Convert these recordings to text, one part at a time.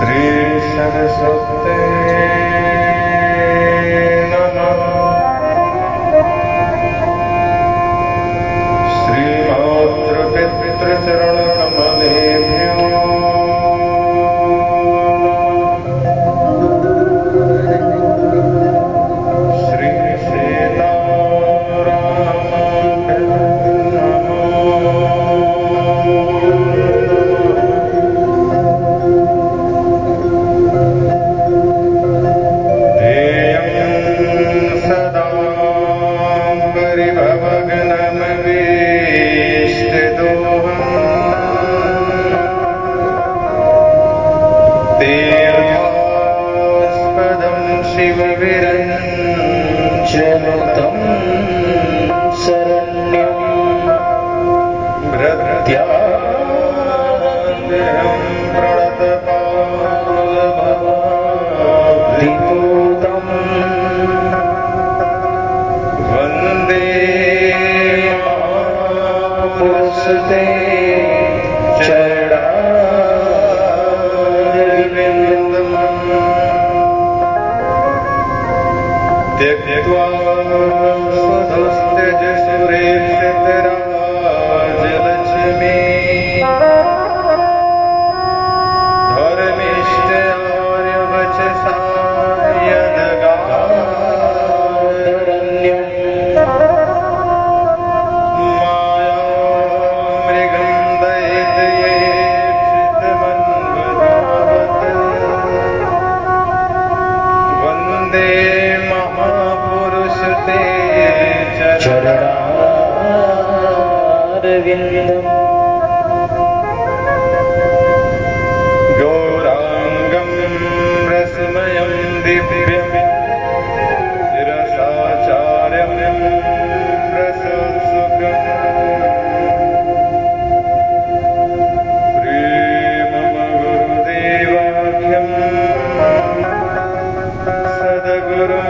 श्री सरस्वती नमः। श्री मातृपितृचरण कमलेभ्यो श्री शिवविरञ्जनुतं शरण्यं प्रत्यादेहं प्रणतपावभवाब्धिपूतं वन्दे महापुरुषते त्यक्त्वा स्वधस्त्यज सुरेक्षितराजलक्ष्मी धर्मिष्ठार्यवचसा यदगाधरण्यं मायामृगं दयितयेक्षितमन्वधावत् वन्दे चरणारविन्दम् गौराङ्गं रसमयं दिव्यं रसाचार्यं रससुखं प्रेमं गुरुदेवाख्यं सद्गुरुं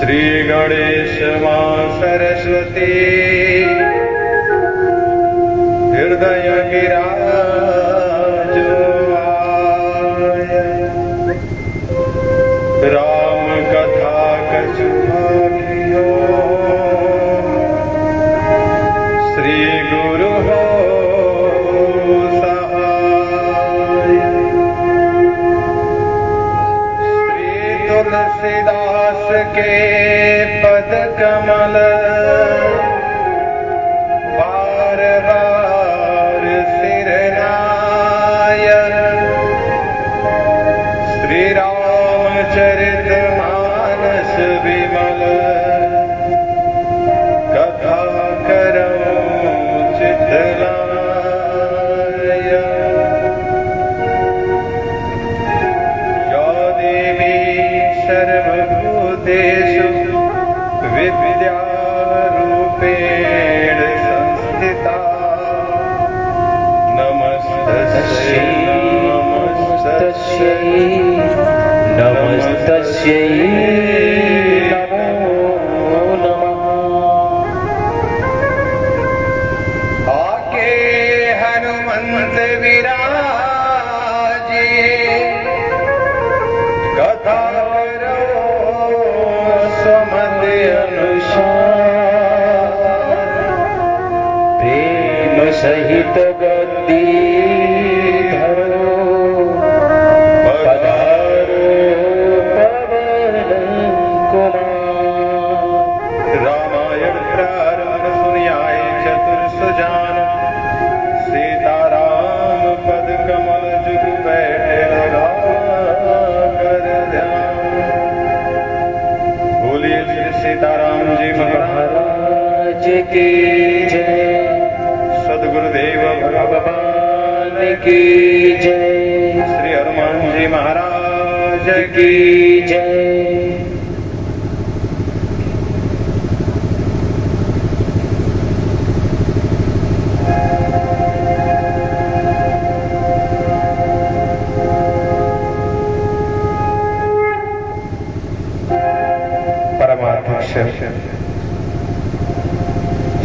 श्री गणेश मां सरस्वती हृदय गिराजो आय राम कथा कछु भागियो श्री गुरु हो सहाय श्री तुलसीदास के पद कमल बार बार सिरनाय श्री रामचरित मानस विमल कथा करऊं चितलाय या देवी सर्वभूतेषु विद्यारूपेण संस्थिता नमस्तस्यै नमस्तस्यै नमो नमः। आके हनुमंत विराजिए कथा करो समद अनुसार प्रेम सहित गद्दी धरो पधारो पवन कुमार। रामायण प्रारंभ सुनियाय चतुर्सुजान सीताराम पद कमल जुग बैठे लगा कर ध्यान। बोलिए श्री सीताराम जी महाराज की जय। सदगुरुदेव भगवान की जय। श्री हनुमान जी महाराज की जय।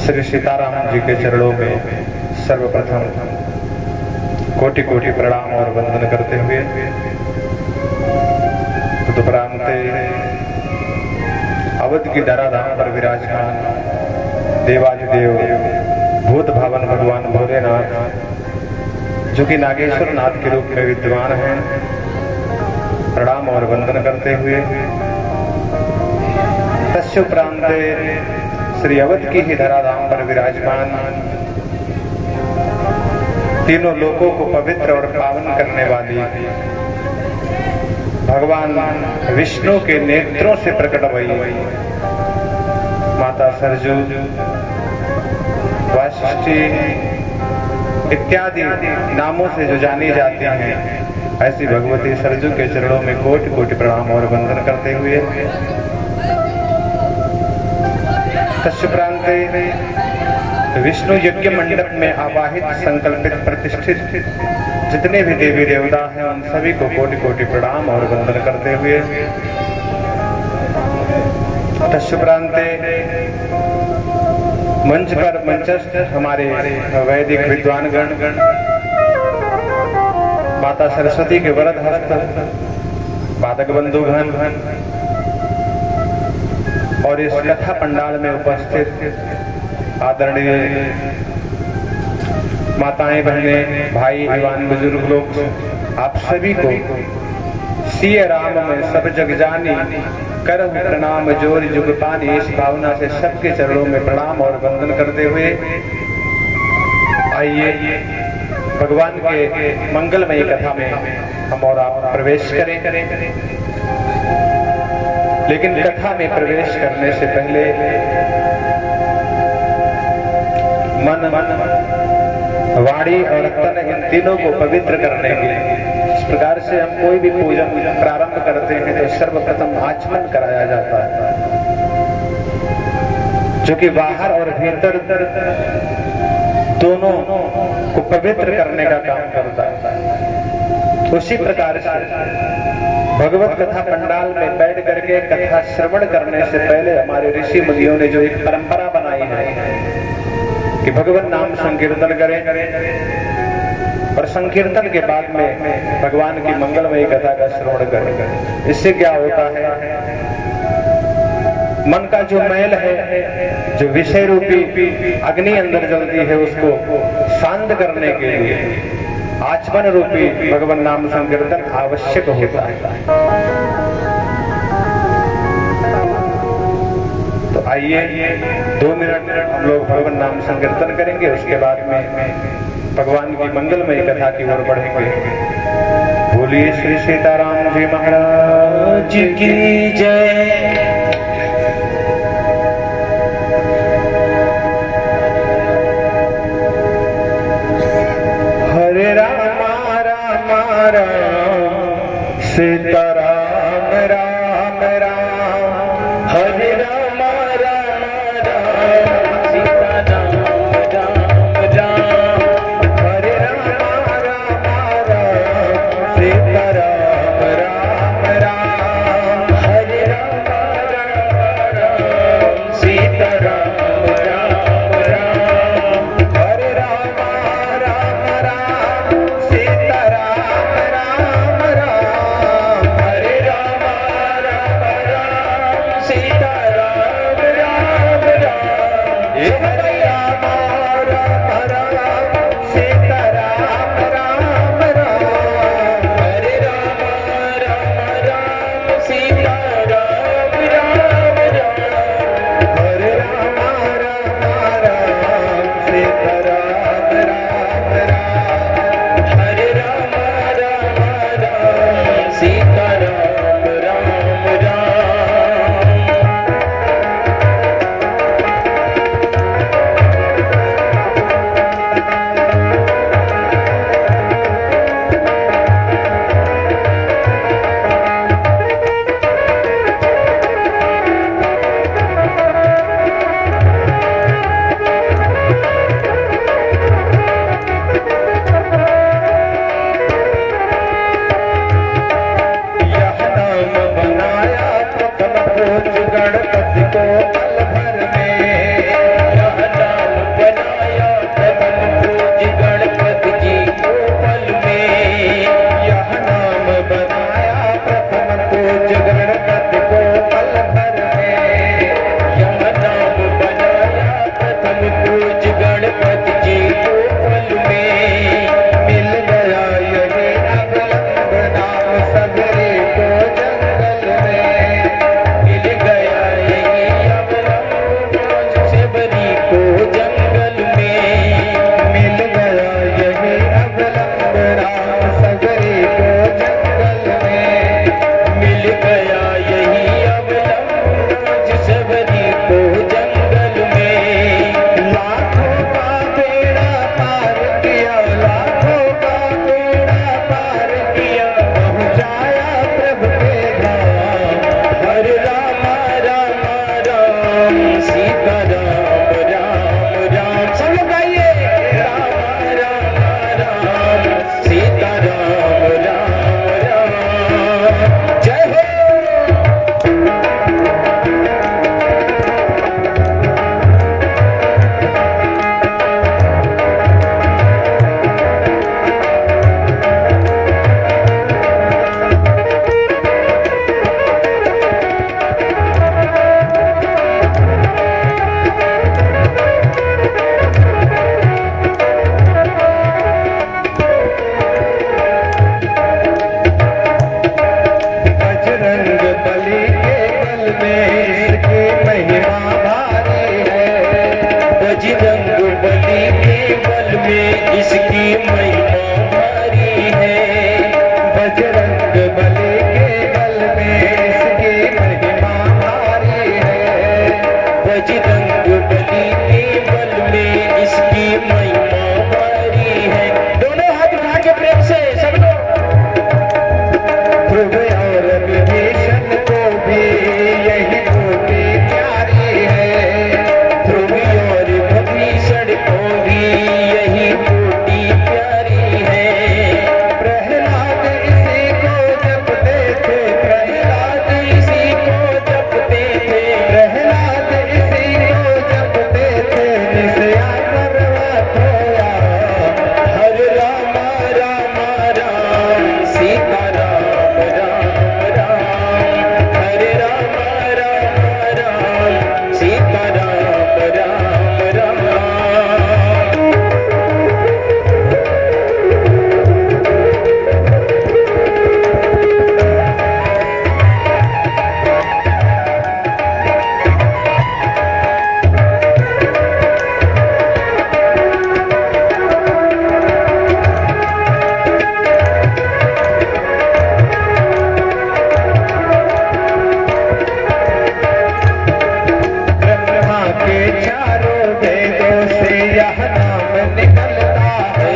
श्री सीताराम जी के चरणों में सर्वप्रथम कोटि कोटि प्रणाम और वंदन करते हुए तदुपरांत अवध की धराधाम पर विराजमान देवाधिदेव भूत भावन भगवान भोलेनाथ जो कि नागेश्वर नाथ के रूप में विद्यमान हैं, प्रणाम और वंदन करते हुए तस्योपरांत श्री अवध की ही धराधाम पर विराजमान तीनों लोकों को पवित्र और पावन करने वाली भगवान विष्णु के नेत्रों से प्रकट हुई माता सरजू, वाशिष्ठी इत्यादि नामों से जो जानी जाती हैं, ऐसी भगवती सरजू के चरणों में कोटि कोटि प्रणाम और वंदन करते हुए तत्परांत विष्णु यज्ञ मंडप में आवाहित संकल्पित प्रतिष्ठित जितने भी देवी देवता हैं उन सभी को कोटि कोटि प्रणाम और वंदन करते हुए तत्परांत मंच पर मंचस्थ हमारे वैदिक विद्वानगण, माता सरस्वती के वरद हस्त बाधक बंधुगण और इस कथा पंडाल में उपस्थित आदरणीय माताएं, बहनें, भाई, युवान, बुजुर्ग लोग, आप सभी को सिय राम में सब जग जानी करहु प्रणाम जोर जुग पानी, इस भावना से सबके चरणों में प्रणाम और वंदन करते हुए आइए भगवान के मंगलमयी कथा में हम और आप प्रवेश करें। लेकिन कथा में प्रवेश करने से पहले मन, वाणी और तन इन तीनों को पवित्र करने के लिए इस प्रकार से हम कोई भी पूजन प्रारंभ करते हैं तो सर्वप्रथम आचमन कराया जाता है, जो कि बाहर और भीतर दोनों को पवित्र करने का काम करता है। उसी प्रकार से भगवत कथा पंडाल में बैठ करके कथा श्रवण करने से पहले हमारे ऋषि मुनियों ने जो एक परंपरा बनाई है कि भगवत नाम संकीर्तन करें और संकीर्तन के बाद में भगवान की मंगलमयी कथा का श्रवण करें। इससे क्या होता है, मन का जो मैल है, जो विषय रूपी अग्नि अंदर जलती है, उसको शांत करने के लिए आचमन रूपी भगवान नाम संकीर्तन आवश्यक होता है। तो आइए 2 मिनट हम लोग भगवान नाम संकीर्तन करेंगे, उसके बाद में भगवान की मंगलमयी कथा की ओर बढ़ेंगे। बोलिए श्री सीताराम जी महाराज की जय। हरे राम राम राम सीताराम राम राम, हरे राम राम राम सीताराम राम राम, हरे राम राम राम सीताराम राम राम, हरे राम राम राम सीताराम राम राम, हरे राम राम राम सीताराम राम राम, हरे राम राम राम सीताराम राम राम, हे हरे राम राम राम सीताराम राम राम, हरे राम राम राम सीताराम राम राम, हरे राम राम राम सीताराम राम राम, हरे राम राम राम सीताराम राम राम। इसकी महिमा भारी है। बजरंग बली के बल में इसकी महिमा भारी है। बजरंग बली के बल में इसकी महिमा भारी है। दोनों हाथ उठा के प्रेम से सब लोग। ध्रुव और विभीषण को भी यही बूटी प्यारी है। ध्रुव और विभीषण को भी यही बूटी प्यारी है। प्रहलाद इसी को जपते थे। प्रहलाद इसी को जपते थे। प्रहलाद इसी को जपते थे। जिसे आकर खोया हर राम राम राम सीता राम राम राम। हरे राम राम राम सीता राम राम राम। ब्रह्मा के चारों वेदों से यह नाम निकलता है।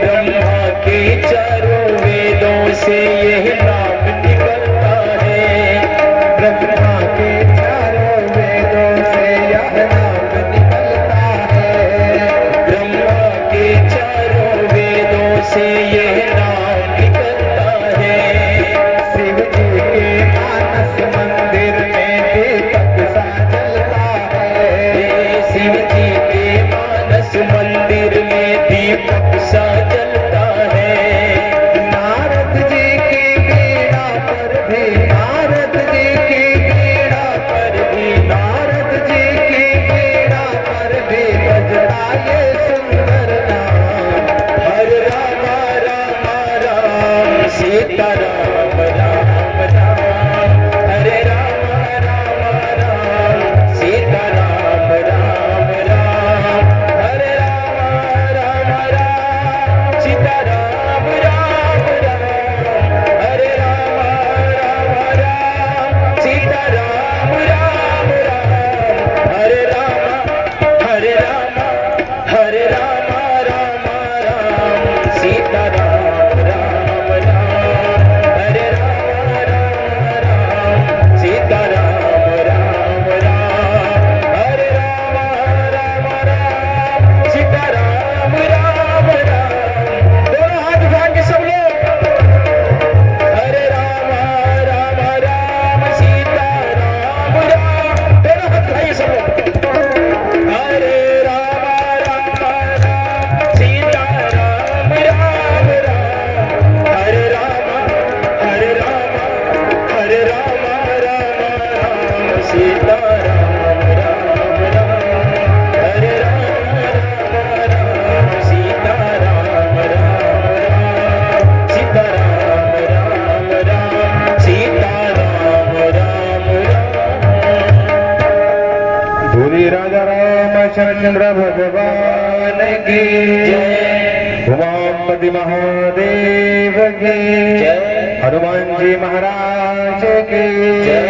ब्रह्मा के चारों वेदों से यह नाम निकलता है। ब्रह्मा के चारों वेदों से यह नाम निकलता है। ब्रह्मा के चारों वेदों से यह नाम निकलता है। शिव जी के मानस मंदिर में दीपक सा जलता है। शिव जी के मानस मंदिर में दीपक सा जलता है। नारद जी की पीड़ा पर भी नारद जी की पीड़ा पर भी नारद जी की पीड़ा पर भी बजता ये सुंदर नाम। हर राम राम राम सीता राम राम राम। हरे राम राम राम सीता राम राम राम। हरे राम राम राम सीता राम राम राम। हरे राम राम राम सीता राम राम राम। हरे राम हरे राम राम राम सीता राम राम राम। हरे राम राम सीता राम राम राम। हरे राम राम सीता राम राम राम। दोनों हाथ उठा के सब लोग। हरे राम राम सीता राम राम। दोनों हाथ उठाइए सब लोग। हरे राम सीता राम राम राम। हरे राम राम सीता राम राम राम। हरे राम सीता राम राम राम। सीता राम राम राम सीता राम राम राम। भूली राजा रामचंद्र भगवान की जय। उमापति महादेव की जय। हनुमान जी महाराज की जय।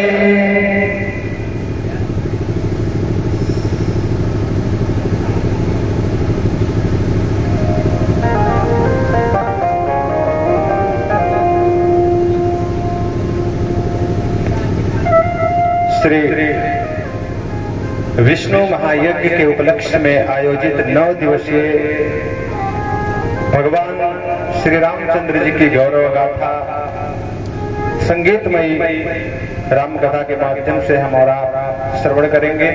श्री विष्णु महायज्ञ के उपलक्ष्य में आयोजित 9 दिवसीय भगवान श्री रामचंद्र जी की गौरव गाथा संगीतमयी राम कथा के माध्यम से हम और आप श्रवण करेंगे।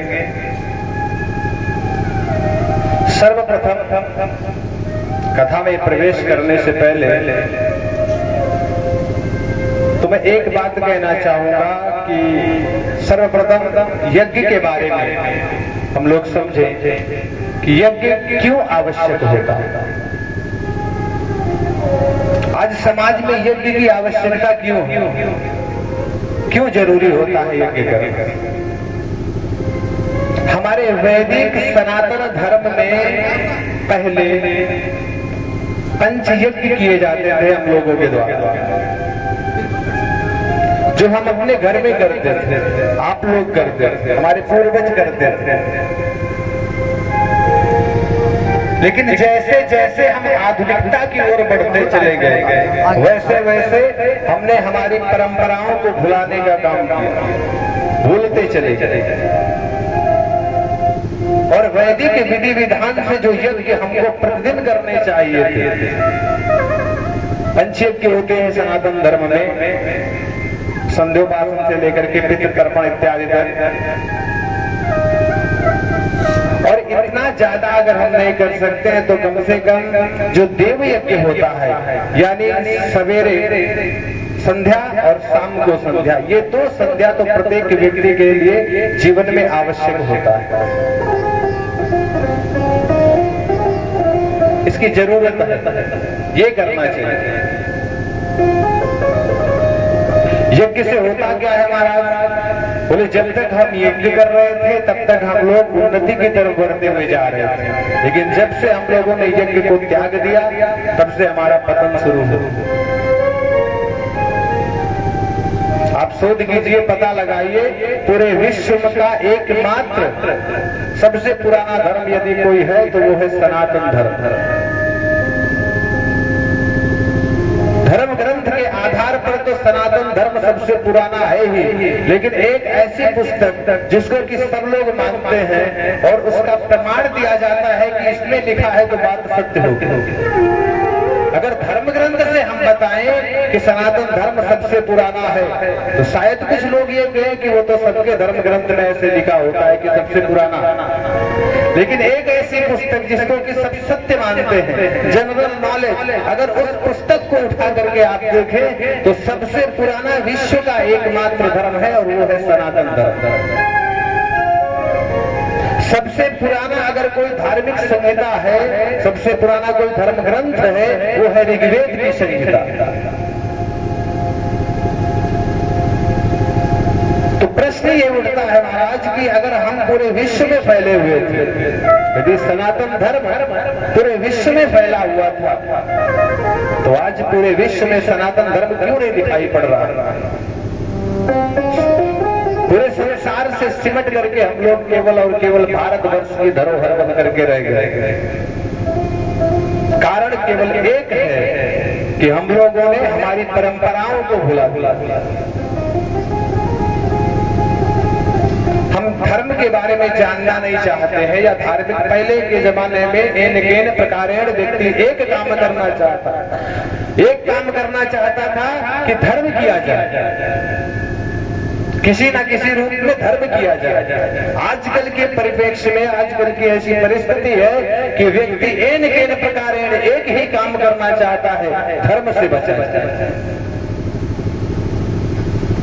सर्वप्रथम कथा में प्रवेश करने से पहले तो मैं एक बात कहना चाहूंगा कि सर्वप्रथम यज्ञ के बारे में हम लोग समझे कि यज्ञ क्यों आवश्यक होता है। आज समाज में यज्ञ की आवश्यकता क्यों जरूरी होता है यज्ञ करना। हमारे वैदिक सनातन धर्म में पहले पंचयज्ञ किए जाते थे हम लोगों के द्वारा, जो हम अपने घर में करते थे, आप लोग करते थे, हमारे पूर्वज करते थे। लेकिन जैसे जैसे हम आधुनिकता की ओर बढ़ते चले गए, वैसे वैसे हमने हमारी परंपराओं को भुलाने का काम किया, भूलते चले गए। और वैदिक विधि विधान से जो यज्ञ हमको प्रतिदिन करने चाहिए थे, पंचयज्ञ होते हैं सनातन धर्म में, संध्योपासन से लेकर के पितृ तर्पण इत्यादि तक। और इतना ज्यादा अगर हम नहीं कर सकते हैं तो कम से कम जो देव यज्ञ होता है, यानी सवेरे संध्या और शाम को संध्या, ये दो संध्या तो प्रत्येक व्यक्ति के लिए जीवन में आवश्यक होता है, इसकी जरूरत है, ये करना चाहिए। यज्ञ से होता क्या है महाराज? बोले जब तक हम यज्ञ कर रहे थे तब तक हम लोग उन्नति की तरफ बढ़ते हुए जा रहे थे, लेकिन जब से हम लोगों ने यज्ञ को त्याग दिया तब से हमारा पतन शुरू हो। आप शोध कीजिए, पता लगाइए, पूरे विश्व का एकमात्र सबसे पुराना धर्म यदि कोई है तो वो है सनातन धर्म। धर्म ग्रंथ के आधार पर तो सनातन धर्म सबसे पुराना है ही, लेकिन एक ऐसी पुस्तक जिसको कि सब लोग मानते हैं और उसका प्रमाण दिया जाता है कि इसमें लिखा है तो बात सत्य होगी। अगर धर्म ग्रंथ से हम बताएं कि सनातन धर्म सबसे पुराना है तो शायद कुछ लोग ये कहें कि वो तो सबके धर्म ग्रंथ में ऐसे लिखा होता है कि सबसे पुराना, लेकिन एक ऐसी पुस्तक जिसको कि सब सत्य मानते हैं, जनरल नॉलेज, अगर उस पुस्तक को उठा करके आप देखें तो सबसे पुराना विश्व का एकमात्र धर्म है और वो है सनातन धर्म। सबसे पुराना अगर कोई धार्मिक संहिता है, सबसे पुराना कोई धर्म ग्रंथ है, वो है ऋग्वेद की संहिता। तो प्रश्न ये उठता है महाराज कि अगर हम पूरे विश्व में फैले हुए थे, यदि सनातन धर्म पूरे विश्व में फैला हुआ था, तो आज पूरे विश्व में सनातन धर्म क्यों नहीं दिखाई पड़ रहा? पूरे संसार से सिमट करके हम लोग केवल और केवल भारतवर्ष की धरोहर बन करके रह गए। कारण केवल एक है कि हम लोगों ने हमारी परंपराओं को भुला दिया। हम धर्म के बारे में जानना नहीं चाहते हैं, या धार्मिक पहले के जमाने में एन प्रकारेण व्यक्ति एक काम करना चाहता था कि धर्म किया जाए, किसी ना किसी रूप में धर्म किया जाए। आजकल के परिप्रेक्ष्य में आजकल की ऐसी परिस्थिति है कि व्यक्ति एन प्रकारेण एक ही काम करना चाहता है, धर्म से बचा जाए।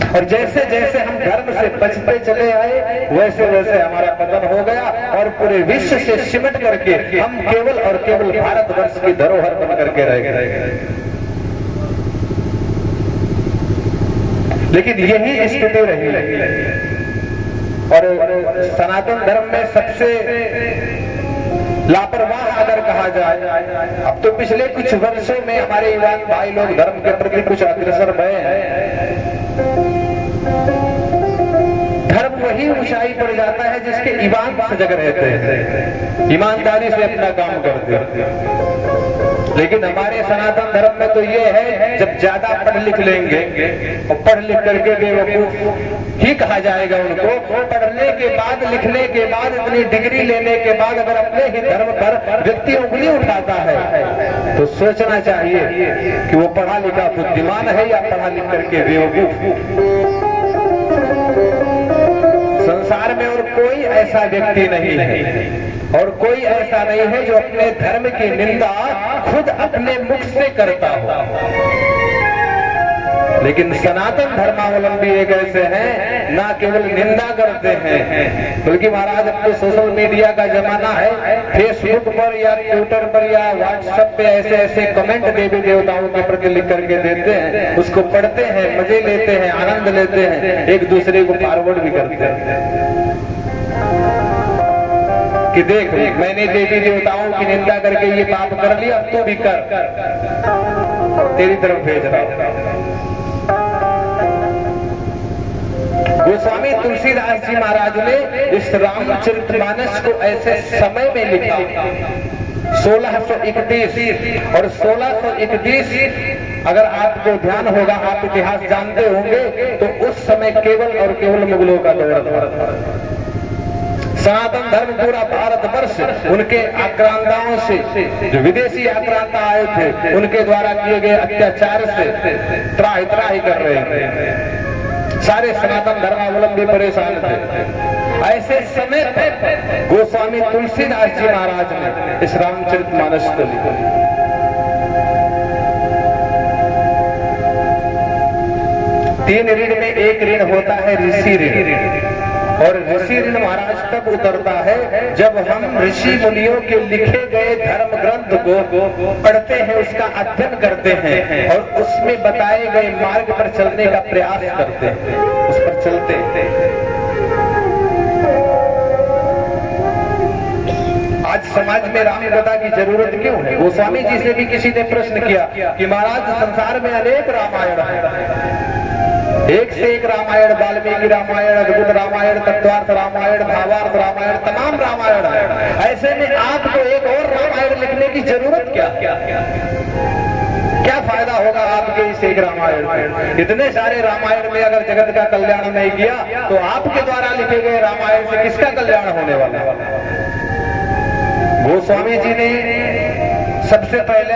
और जैसे जैसे हम धर्म से बचते चले आए वैसे वैसे हमारा पतन हो गया और पूरे विश्व से सिमट करके हम केवल और केवल भारतवर्ष की धरोहर बन करके रह गए। लेकिन यही स्थिति रही और सनातन धर्म में सबसे लापरवाह अगर कहा जाए, अब तो पिछले कुछ वर्षों में हमारे युवा भाई लोग धर्म के प्रति कुछ अग्रसर भये हैं। धर्म वही ऊंचाई पर जाता है जिसके ईमान सजग रहते हैं, ईमानदारी से अपना काम करते हैं। लेकिन हमारे सनातन धर्म में तो ये है, जब ज्यादा पढ़ लिख लेंगे और पढ़ लिख करके बेवकूफ ही कहा जाएगा उनको, पढ़ने के बाद लिखने के बाद इतनी डिग्री लेने के बाद अगर अपने ही धर्म पर व्यक्ति उंगली उठाता है तो सोचना चाहिए कि वो पढ़ा लिखा बुद्धिमान है या पढ़ा लिख करके बेवकूफ। संसार में और कोई ऐसा व्यक्ति नहीं है और कोई ऐसा नहीं है जो अपने धर्म की निंदा खुद अपने मुख से करता हो। लेकिन सनातन धर्मावलंबी एक ऐसे हैं ना केवल निंदा करते हैं, बल्कि महाराज अब तो सोशल मीडिया का जमाना है, फेसबुक पर या ट्विटर पर या व्हाट्सएप पे ऐसे ऐसे कमेंट देवी देवताओं के प्रति लिख करके देते हैं, उसको पढ़ते हैं, मजे लेते हैं, आनंद लेते हैं, एक दूसरे को फॉरवर्ड भी करते हैं। कि देख मैंने देवी देवताओं की निंदा करके ये पाप कर लिया, अब तू भी कर, तेरी तरफ भेज रहा हूं। गोस्वामी तुलसीदास जी महाराज ने इस रामचरितमानस को ऐसे समय में लिखा 1631, और 1631 अगर आपको ध्यान होगा, आप इतिहास जानते होंगे, तो उस समय केवल और केवल मुगलों का दौर था। सनातन धर्म पूरा भारतवर्ष उनके आक्रांताओं से, जो विदेशी आक्रांता आए थे, उनके द्वारा किए गए अत्याचार से त्राहि त्राहि कर रहे थे। सारे सनातन धर्मावलंबी परेशान थे। ऐसे समय पर गोस्वामी तुलसीदास जी महाराज ने इस रामचरितमानस को लिखा। तीन ऋण में एक ऋण होता है ऋषि ऋण, और ऋषि ऋण महाराज तब उतरता है जब हम ऋषि मुनियों के लिखे गए धर्म ग्रंथ को पढ़ते हैं, उसका अध्ययन करते हैं और उसमें बताए गए मार्ग पर चलने का प्रयास करते हैं, उस पर चलते हैं। आज समाज में राम कथा की जरूरत क्यों है? गोस्वामी जी से भी किसी ने प्रश्न किया कि महाराज संसार में अनेक रामायण है, एक से एक रामायण, वाल्मीकि रामायण, अद्भुत रामायण, तत्वार्थ रामायण, भावार्थ रामायण, तमाम रामायण है। ऐसे में आपको एक और रामायण लिखने की जरूरत क्या? क्या फायदा होगा आपके इस एक रामायण में? इतने सारे रामायण में अगर जगत का कल्याण नहीं किया, तो आपके द्वारा लिखे गए रामायण से किसका कल्याण होने वाला है? गोस्वामी जी ने सबसे पहले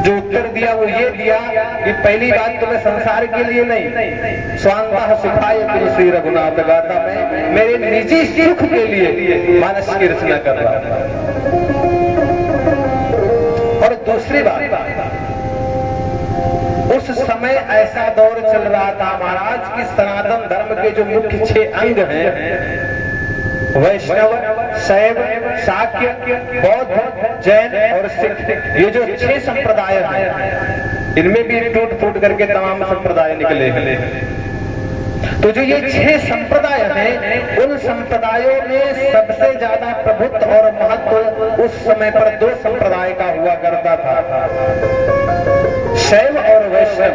जो उत्तर दिया वो ये दिया कि पहली बात तो मैं संसार के लिए नहीं, स्वांतः सुखाय तुलसी रघुनाथ गाथा, में मेरे निजी सुख के लिए मानस की रचना कर रहा था। और दूसरी बात, उस समय ऐसा दौर चल रहा था महाराज कि सनातन धर्म के जो मुख्य 6 अंग हैं, वैष्णव, शैव, शाक्य, बौद्ध, जैन और सिख, ये जो 6 संप्रदाय हैं, इनमें भी टूट फूट करके तमाम संप्रदाय निकले हैं। तो जो ये 6 संप्रदाय हैं, उन संप्रदायों में सबसे ज्यादा प्रभुत्व और महत्व उस समय पर 2 संप्रदाय का हुआ करता था, शैव और वैष्णव।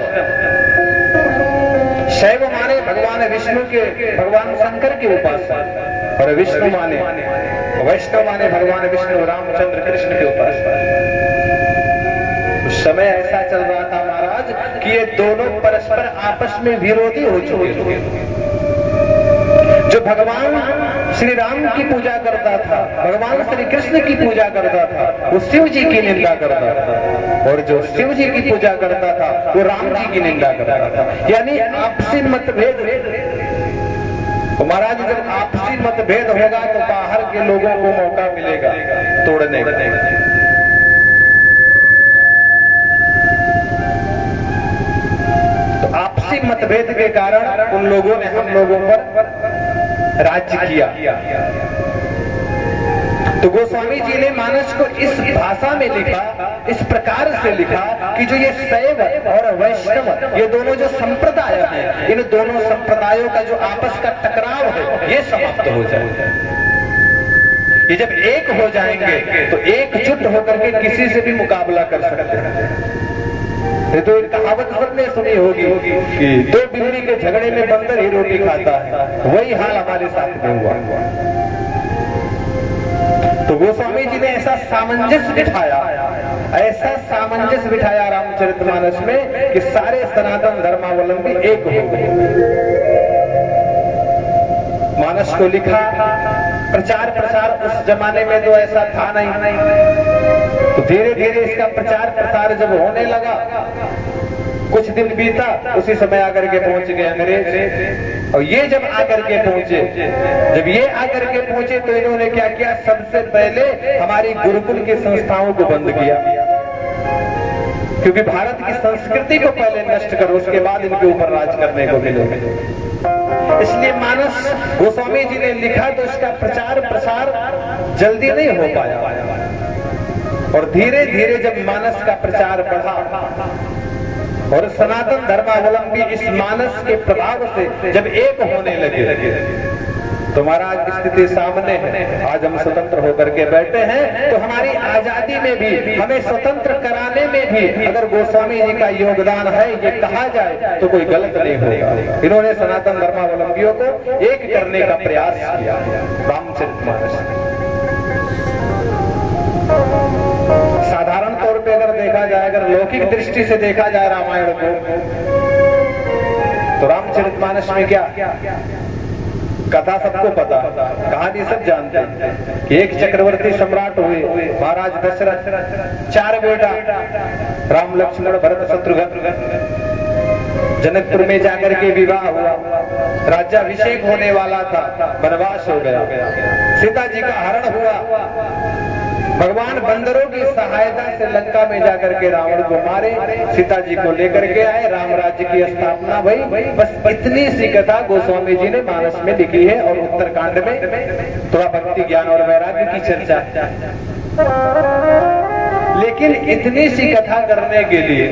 शैव माने भगवान विष्णु के, भगवान शंकर के उपासक, और विष्णु माने, वैष्णव माने भगवान विष्णु रामचंद्र कृष्ण के उपासक। उस समय ऐसा चल रहा था महाराज कि ये दोनों परस्पर आपस में विरोधी हो चुके थे। जो भगवान श्री राम की पूजा करता था, भगवान श्री कृष्ण की पूजा करता था, वो शिव जी की निंदा करता था, और जो शिव जी की पूजा करता था वो राम जी की निंदा करता था। यानी आपसी मतभेद। तो महाराज जब आपसी मतभेद होगा तो बाहर के लोगों को मौका मिलेगा तोड़ने का। तो आपसी मतभेद के कारण उन लोगों ने हम लोगों पर राज्य किया। तो गोस्वामी जी ने मानस को इस भाषा में लिखा, इस प्रकार से लिखा कि जो ये शैव और वैष्णव, ये दोनों जो संप्रदाय हैं, इन दोनों संप्रदायों का जो आपस का टकराव है, ये समाप्त हो जाए। ये जब एक हो जाएंगे तो एकजुट होकर के किसी से भी मुकाबला कर सकते हैं। ये तो एक कहावत सबने सुनी होगी कि 2 बिल्ली के झगड़े में बंदर ही रोटी खाता है, वही हाल हमारे साथ में हुआ। तो गोस्वामी जी ने ऐसा सामंजस्य बिठाया, ऐसा सामंजस्य बिठाया रामचरितमानस में कि सारे सनातन धर्मावलंबी एक हो गए। मानस को लिखा, प्रचार प्रसार उस जमाने में तो ऐसा था नहीं, तो धीरे धीरे इसका प्रचार प्रसार जब होने लगा, कुछ दिन बीता, उसी समय आकर के पहुंच गए अंग्रेज। और ये जब आकर के पहुंचे, जब ये आकर के पहुंचे तो इन्होंने क्या किया, सबसे पहले हमारी गुरुकुल की संस्थाओं को बंद किया, क्योंकि भारत की संस्कृति को पहले नष्ट करो, उसके बाद इनके ऊपर राज करने को मिलेगा। इसलिए मानस गोस्वामी जी ने लिखा तो इसका प्रचार प्रसार जल्दी नहीं हो पाया, और धीरे धीरे जब मानस का प्रचार बढ़ा और सनातन धर्मावलंबी इस मानस के प्रभाव से जब एक होने लगे, तो महाराज स्थिति सामने है, आज हम स्वतंत्र होकर के बैठे हैं, तो हमारी आजादी में भी, हमें स्वतंत्र कराने में भी अगर गोस्वामी जी का योगदान है ये कहा जाए तो कोई गलत नहीं होगा। इन्होंने सनातन धर्मावलंबियों को एक करने का प्रयास किया रामचरितमानस। साधारण तौर पे अगर देखा जाए, अगर लौकिक दृष्टि से देखा जाए रामायण को, तो रामचरितमानस में क्या कथा सबको पता, कहानी सब जानते हैं कि एक चक्रवर्ती सम्राट हुए, महाराज दशरथ, 4 बेटा राम लक्ष्मण भरत शत्रुघ्न। जनकपुर में जाकर के विवाह हुआ, राज्याभिषेक होने वाला था, वनवास हो गया, सीता जी का हरण हुआ, भगवान बंदरों की सहायता से लंका में जाकर के रावण को मारे, सीता जी को लेकर के आए, राम राज्य की स्थापना भई। बस इतनी सी कथा गोस्वामी जी ने मानस में लिखी है, और उत्तरकांड में थोड़ा भक्ति ज्ञान और वैराग्य की चर्चा। लेकिन इतनी सी कथा करने के लिए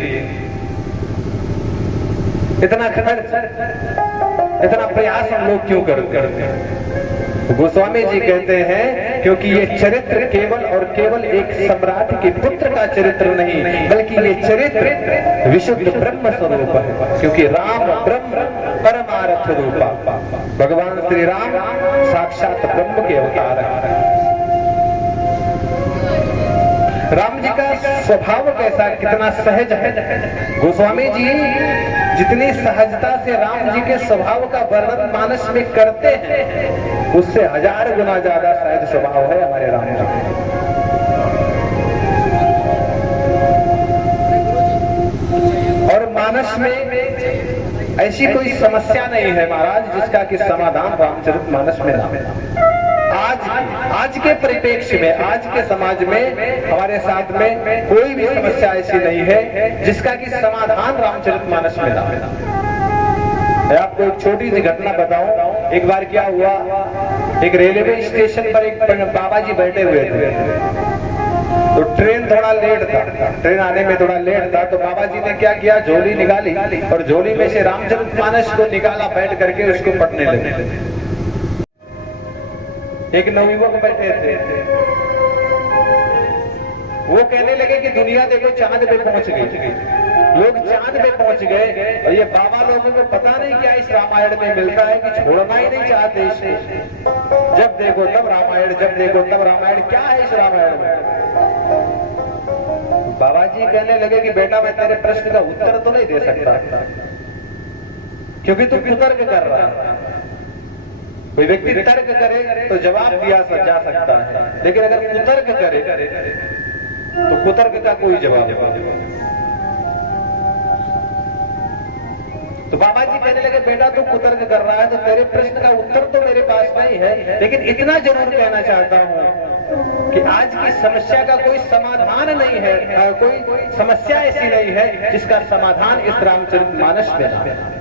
इतना खर्च, इतना प्रयास हम लोग क्यों करते हैं? गोस्वामी जी कहते हैं क्योंकि ये चरित्र केवल और केवल एक सम्राट के पुत्र का चरित्र नहीं, बल्कि ये चरित्र विशुद्ध ब्रह्म स्वरूप है। क्योंकि राम ब्रह्म परमार्थ रूपा, भगवान श्री राम साक्षात ब्रह्म के अवतार हैं। राम जी का स्वभाव कैसा, कितना सहज है। गोस्वामी जी जितनी सहजता से राम जी के स्वभाव का वर्णन मानस में करते हैं, उससे 1000 गुना ज्यादा सहज स्वभाव है हमारे राम जी। और मानस में ऐसी कोई समस्या नहीं है महाराज जिसका कि समाधान रामचरितमानस में ना है। आज के परिप्रेक्ष्य में, आज के समाज में हमारे साथ में कोई भी समस्या ऐसी नहीं है जिसका कि समाधान रामचरितमानस में ना है। मैं आपको एक छोटी सी घटना बताऊं। एक बार क्या हुआ, एक रेलवे स्टेशन पर एक बाबा जी बैठे हुए थे, तो ट्रेन थोड़ा लेट था, ट्रेन आने में थोड़ा लेट था, तो बाबा जी ने क्या किया, झोली निकाली और झोली में से रामचरितमानस को निकाला, बैठ करके उसको पढ़ने लगे। एक नवयुवक बैठे थे, वो कहने लगे कि दुनिया देखो चांद पे पहुंच गई, लोग चांद पे पहुंच गए, और ये बाबा लोगों को पता नहीं क्या इस रामायण में मिलता है कि छोड़ना ही नहीं चाहते इसे। जब देखो तब रामायण, जब देखो तब रामायण, क्या है इस रामायण में? बाबा जी कहने लगे कि बेटा मैं तेरे प्रश्न का उत्तर तो नहीं दे सकता, क्योंकि तू कुतर्क कर रहा है। कोई व्यक्ति तर्क करे तो जवाब दिया जा सकता है, लेकिन अगर कुतर्क करे तो कुतर्क का कोई जवाब नहीं। तो बाबा जी कहने लगे बेटा तू कुतर्क कर रहा है तो तेरे प्रश्न का उत्तर तो मेरे पास नहीं है, लेकिन इतना जरूर कहना चाहता हूं कि आज की समस्या का कोई समाधान नहीं है, कोई समस्या ऐसी नहीं है जिसका समाधान इस रामचरितमानस में है।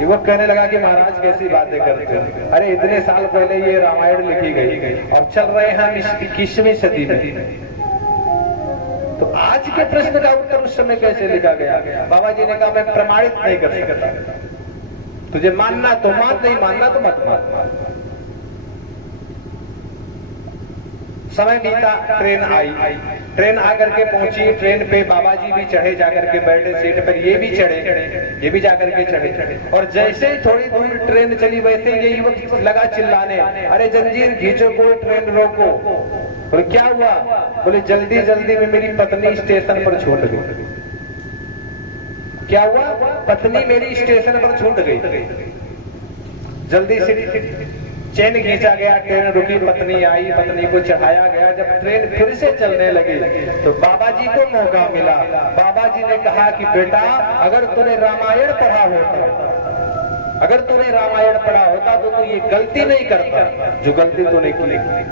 युवक कहने लगा कि महाराज कैसी बातें करते हैं, अरे इतने साल पहले ये रामायण लिखी गई और चल रहे हैं हम 21वीं सदी में, तो आज के प्रश्न का उत्तर उस समय कैसे लिखा गया? बाबा जी ने कहा मैं प्रमाणित नहीं कर सकता, तुझे मानना तो मान, नहीं मानना तो मत मान। समय बीता, ट्रेन आई, ट्रेन आकर के पहुंची, ट्रेन पे बाबा जी भी चढ़े, जाकर के बैठे सीट पर, ये भी चढ़े, ये भी जाकर के चढ़े, और जैसे ही थोड़ी दूर ट्रेन चली वैसे ये युवक लगा चिल्लाने, अरे जंजीर खींचो, कोई ट्रेन रोको। बोले क्या हुआ? बोले जल्दी जल्दी में मेरी पत्नी स्टेशन पर छूट गई। क्या हुआ? पत्नी मेरी स्टेशन पर छूट गई। जल्दी से चैन खींचा गया, ट्रेन रुकी, पत्नी आई, पत्नी को चढ़ाया गया। जब ट्रेन फिर से चलने लगी तो बाबा जी को मौका मिला। बाबा जी ने कहा कि बेटा अगर तूने रामायण पढ़ा होता, अगर तूने रामायण पढ़ा होता तो तू ये गलती नहीं करता जो गलती तूने की।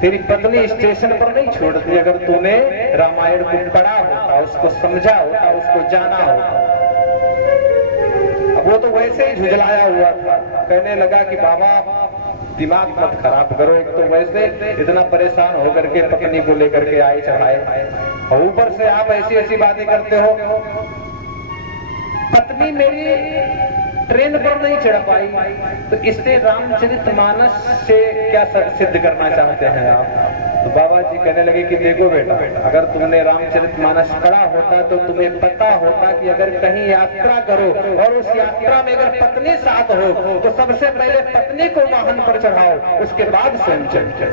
तेरी पत्नी स्टेशन पर नहीं छोड़ती अगर तूने रामायण को पढ़ा होता, उसको समझा होता, उसको जाना होता। वो तो वैसे ही झुझलाया हुआ था, कहने लगा कि बाबा दिमाग मत खराब करो, एक तो वैसे इतना परेशान होकर के पत्नी को लेकर के आए चढ़ाए, और ऊपर से आप ऐसी ऐसी बातें करते हो। पत्नी मेरी ट्रेन पर नहीं चढ़ पाई, तो इससे रामचरितमानस से क्या सिद्ध करना चाहते हैं आप? तो बाबा जी कहने लगे कि देखो बेटा, अगर तुमने रामचरितमानस पढ़ा होता तो तुम्हें पता होता कि अगर कहीं यात्रा करो और उस यात्रा में अगर पत्नी साथ हो तो सबसे पहले पत्नी को वाहन पर चढ़ाओ, उसके बाद स्वयं चढ़ो।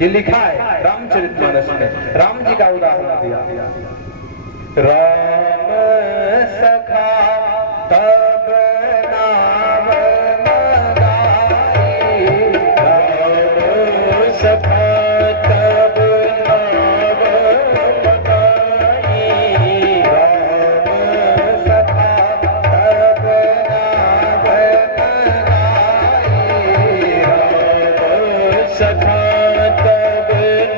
ये लिखा है रामचरितमानस में। राम जी का उदाहरण दिया, राम सखा तब नाम मगाई, राम सखा तब नाम मगाई, राम सखा तब नाम मगाई, राम सखा तब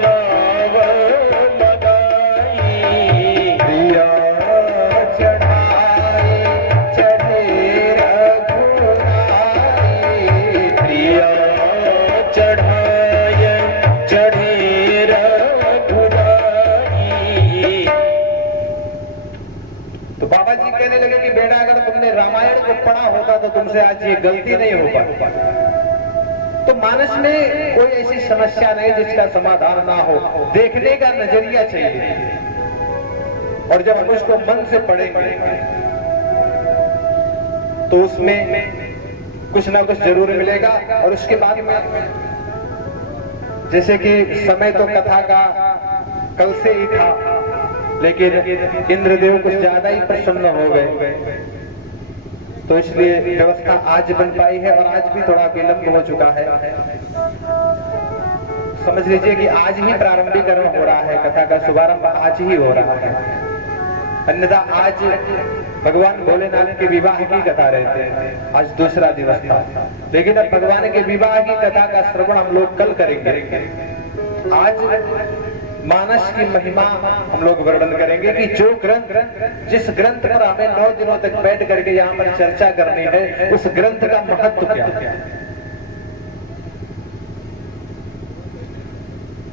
नाम मगाई, प्रिया चढ़ाई चढ़े रघुराई, प्रिया चढ़ाई चढ़े रघुराई। तो बाबा जी कहने लगे कि बेटा, अगर तुमने रामायण को पढ़ा होता तो तुमसे आज ये गलती नहीं हो पाती। तो मानस में कोई ऐसी समस्या नहीं जिसका समाधान ना हो, देखने का नजरिया चाहिए। और जब हम उसको मन से पढ़ेंगे तो उसमें कुछ ना कुछ जरूर मिलेगा। और उसके बाद में जैसे कि समय तो कथा का कल से ही था, लेकिन इंद्रदेव कुछ ज्यादा ही प्रसन्न हो गए, तो इसलिए व्यवस्था आज बन पाई है और आज भी थोड़ा विलंब हो चुका है। समझ लीजिए कि आज ही प्रारंभिकरण हो रहा है, कथा का शुभारंभ आज ही हो रहा है। अन्यथा आज भगवान भोलेनाथ के विवाह की कथा रहते हैं, आज दूसरा दिवस था, लेकिन अब भगवान के विवाह की कथा का श्रवण हम लोग कल करेंगे। आज मानस की महिमा हम लोग वर्णन करेंगे कि जो ग्रंथ, जिस ग्रंथ पर हमें 9 दिनों तक बैठ करके यहाँ पर चर्चा करनी है, उस ग्रंथ का महत्व क्या है।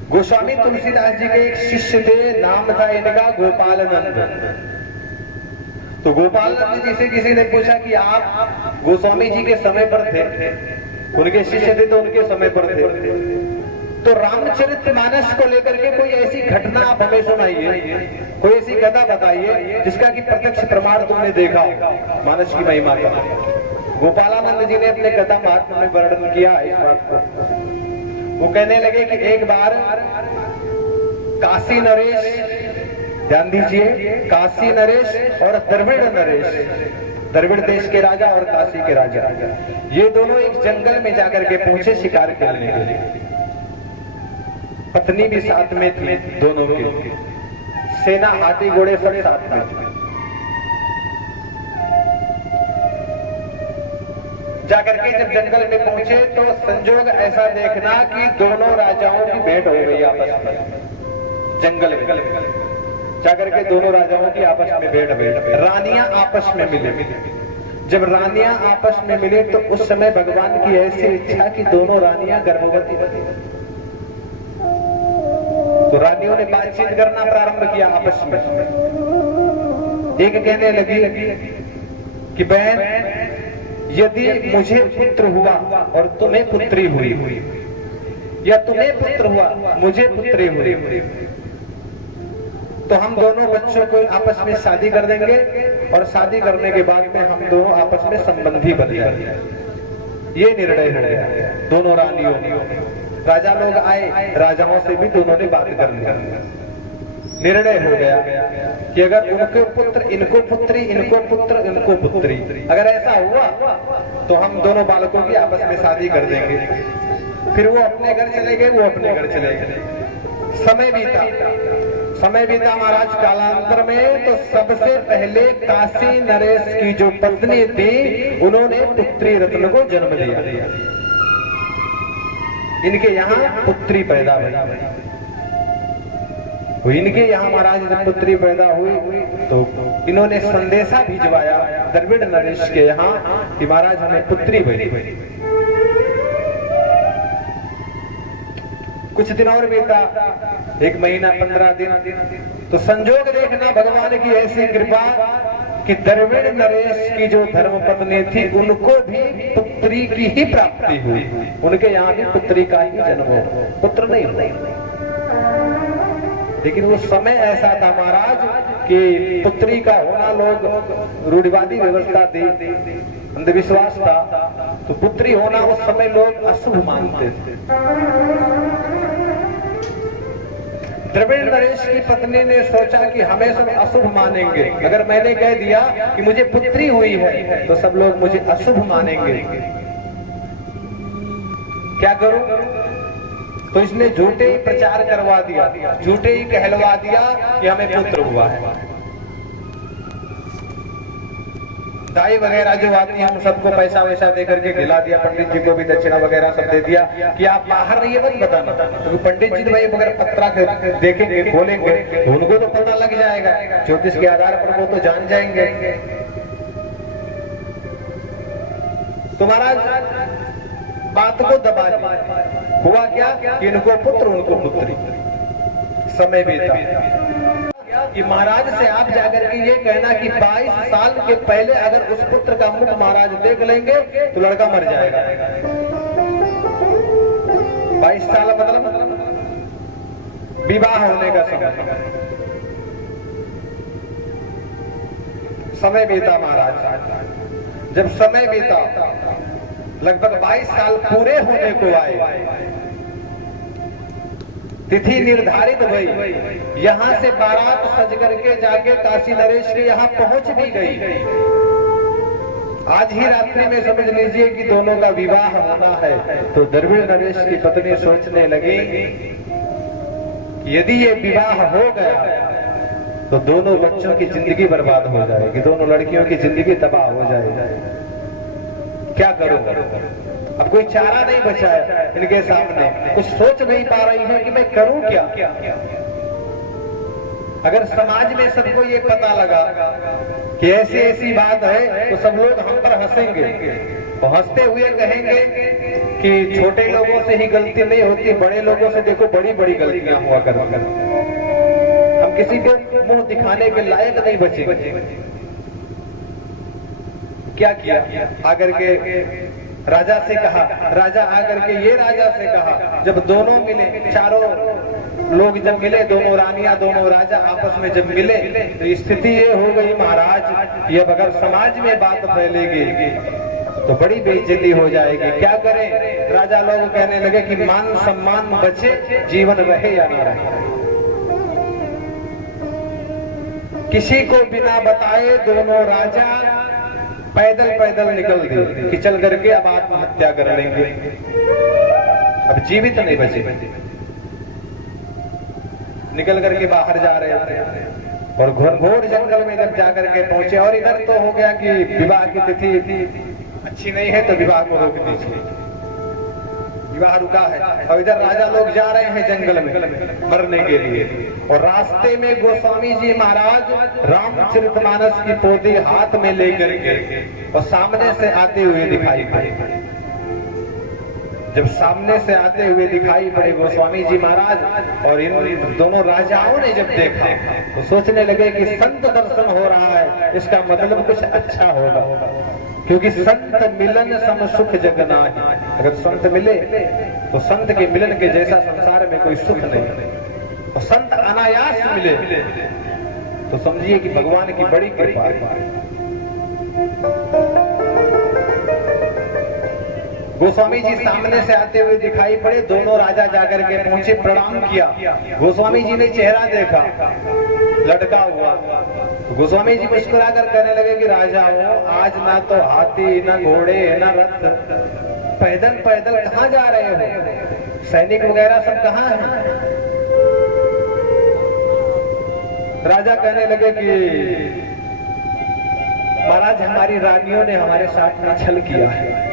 गोस्वामी तुलसीदास जी के एक शिष्य थे, नाम था इनका गोपालनंद। तो गोपालनंद जी से किसी ने पूछा कि आप गोस्वामी जी के समय पर थे, उनके शिष्य थे तो उनके समय पर थे, तो रामचरितमानस को लेकर के कोई ऐसी घटना आप हमें सुनाइए, कोई ऐसी कथा बताइए जिसका कि प्रत्यक्ष प्रमाण तुमने देखा हो मानस की महिमा का। गोपालानंद जी ने अपने कथा महात्मा में वर्णन किया इस बात को। वो कहने लगे कि एक बार काशी नरेश, ध्यान दीजिए, काशी नरेश और द्रविड़ नरेश, द्रविड़ देश के राजा और काशी के राजा, ये दोनों एक जंगल में जाकर के पहुंचे शिकार करने के लिए। पत्नी भी साथ में थी दोनों की, सेना हाथी घोड़े सब साथ में थे। जाकर के जब जंगल में पहुंचे तो संजोग ऐसा देखना कि दोनों राजाओं की भेंट हो गई आपस में। जंगल में जाकर के दोनों राजाओं की आपस में भेंट हुई, रानियां आपस में मिले। जब रानियां आपस में मिले तो उस समय भगवान की ऐसी इच्छा कि दोनों रानियां गर्भवती बनी। तो रानियों ने बातचीत करना प्रारंभ किया आपस में। एक कहने लगी कि बहन, यदि मुझे पुत्र हुआ और तुम्हें पुत्री हुई, या तुम्हें पुत्र हुआ मुझे पुत्री हुई, तो हम दोनों बच्चों को आपस में शादी कर देंगे और शादी करने के बाद में हम दोनों आपस में संबंधी बन जाएंगे। ये निर्णय हो गया दोनों रानियों। राजा लोग आए, राजाओं से भी दोनों ने बात कर लिया। निर्णय हो गया कि अगर उनको पुत्र इनको पुत्री, इनको पुत्र इनको पुत्री, अगर ऐसा हुआ तो हम दोनों बालकों की आपस में शादी कर देंगे। फिर वो अपने घर चले गए, वो अपने घर चले गए। समय बीता महाराज। कालांतर में तो सबसे पहले काशी नरेश की जो पत्नी थी, उन्होंने पुत्री रत्न को जन्म दिया। इनके यहाँ पुत्री पैदा हुई। इनके यहाँ महाराज जब पुत्री पैदा हुई तो इन्होंने संदेशा भिजवाया द्रविड़ नरेश के यहाँ कि महाराज हमें पुत्री हुई। कुछ दिन और बीता, 1 महीना 15 दिन, तो संजोग देखना भगवान की ऐसी कृपा कि द्रविड़ नरेश की जो धर्मपत्नी थी उनको भी पुत्री की ही प्राप्ति हुई, उनके यहाँ भी पुत्री का ही जन्म हो, पुत्र नहीं हुआ। लेकिन उस समय ऐसा था महाराज कि पुत्री का होना लोग रूढ़िवादी व्यवस्था थी, अंधविश्वास था, तो पुत्री होना उस समय लोग अशुभ मानते थे। द्रविड़ नरेश की पत्नी ने सोचा कि हमें सब अशुभ मानेंगे, अगर मैंने कह दिया कि मुझे पुत्री हुई है तो सब लोग मुझे अशुभ मानेंगे, क्या करूं? तो इसने झूठे ही प्रचार करवा दिया, झूठे ही कहलवा दिया कि हमें पुत्र हुआ है। दाई वगैरह जो आती है हम सबको पैसा वैसा दे करके खिला दिया, पंडित जी को भी दक्षिणा वगैरह सब दे दिया कि आप बाहर नहीं मत बताना, तो पंडित जी भाई अगर पत्रा देखेंगे खोलेंगे तो उनको तो पता लग जाएगा, ज्योतिष के आधार पर वो तो जान जाएंगे। तो महाराज बात को दबा दिया, हुआ क्या कि इनको पुत्र उनको पुत्री। समय बीता कि महाराज से आप जाकर के ये कहना कि 22 साल के पहले अगर उस पुत्र का मुख महाराज देख लेंगे तो लड़का मर जाएगा। 22 साल मतलब विवाह होने का समय बीता महाराज। जब समय बीता लगभग 22 साल पूरे होने को आए, तिथि निर्धारित हुई, यहाँ से बारात सज करके जाके काशी नरेश के यहाँ पहुंच भी गई। आज ही रात्रि में समझ लीजिए कि दोनों का विवाह होना है। तो द्रविड़ नरेश की पत्नी सोचने लगी यदि ये विवाह हो गया तो दोनों बच्चों की जिंदगी बर्बाद हो जाएगी, दोनों लड़कियों की जिंदगी तबाह हो जाएगी। क्या करूं? अब कोई चारा नहीं बचा है इनके सामने, कुछ सोच नहीं पा रही है कि मैं करूं क्या। अगर समाज में सबको ये पता लगा कि ऐसी ऐसी बात है तो सब लोग हम पर हंसेंगे, तो हंसते हुए कहेंगे कि छोटे लोगों से ही गलती नहीं होती, बड़े लोगों से देखो बड़ी बड़ी गलतियां हुआ करती, हम किसी को मुंह दिखाने के लायक नहीं बचे। क्या किया? आकर के राजा से कहा, राजा आकर के ये राजा से कहा, जब दोनों मिले, चारों लोग जब मिले, दोनों रानियां दोनों राजा आपस में जब मिले तो स्थिति ये हो गई महाराज, ये अगर समाज में बात फैलेगी तो बड़ी बेइज्जती हो जाएगी। क्या करें? राजा लोग कहने लगे कि मान सम्मान बचे, जीवन रहे या ना रहे। किसी को बिना बताए दोनों राजा पैदल पैदल निकल गए कि चल करके अब आत्महत्या कर लेंगे, अब जीवित नहीं बचे। निकल करके बाहर जा रहे थे और घोर जंगल में जब जाकर के पहुंचे, और इधर तो हो गया कि विवाह की तिथि अच्छी नहीं है तो विवाह को रोक दीजिए, विवाह रुका है। और इधर राजा लोग जा रहे हैं जंगल में मरने के लिए, और रास्ते में गोस्वामी जी महाराज रामचरितमानस की पोथी हाथ में लेकर के और सामने से आते हुए दिखाई पड़े। जब सामने से आते हुए दिखाई पड़े गोस्वामी जी महाराज और इन दोनों राजाओं ने जब देखा तो सोचने लगे कि संत दर्शन हो रहा है, इसका मतलब कुछ अच्छा होगा, क्योंकि संत मिलन सम सुख जगना है। अगर संत मिले तो संत के मिलन के जैसा संसार में कोई सुख नहीं, और संत अनायास मिले तो समझिए कि भगवान की बड़ी कृपा है। गोस्वामी जी सामने से आते हुए दिखाई पड़े, दोनों राजा जाकर के पहुंचे, प्रणाम किया। गोस्वामी जी ने चेहरा देखा, लटका हुआ। गोस्वामी जी मुस्कुरा कर कहने लगे कि राजाओं, आज ना तो हाथी ना घोड़े ना रथ, पैदल पैदल कहाँ जा रहे हो? सैनिक वगैरह सब कहाँ हैं? राजा कहने लगे कि महाराज हमारी रानियों ने हमारे साथ में छल किया है।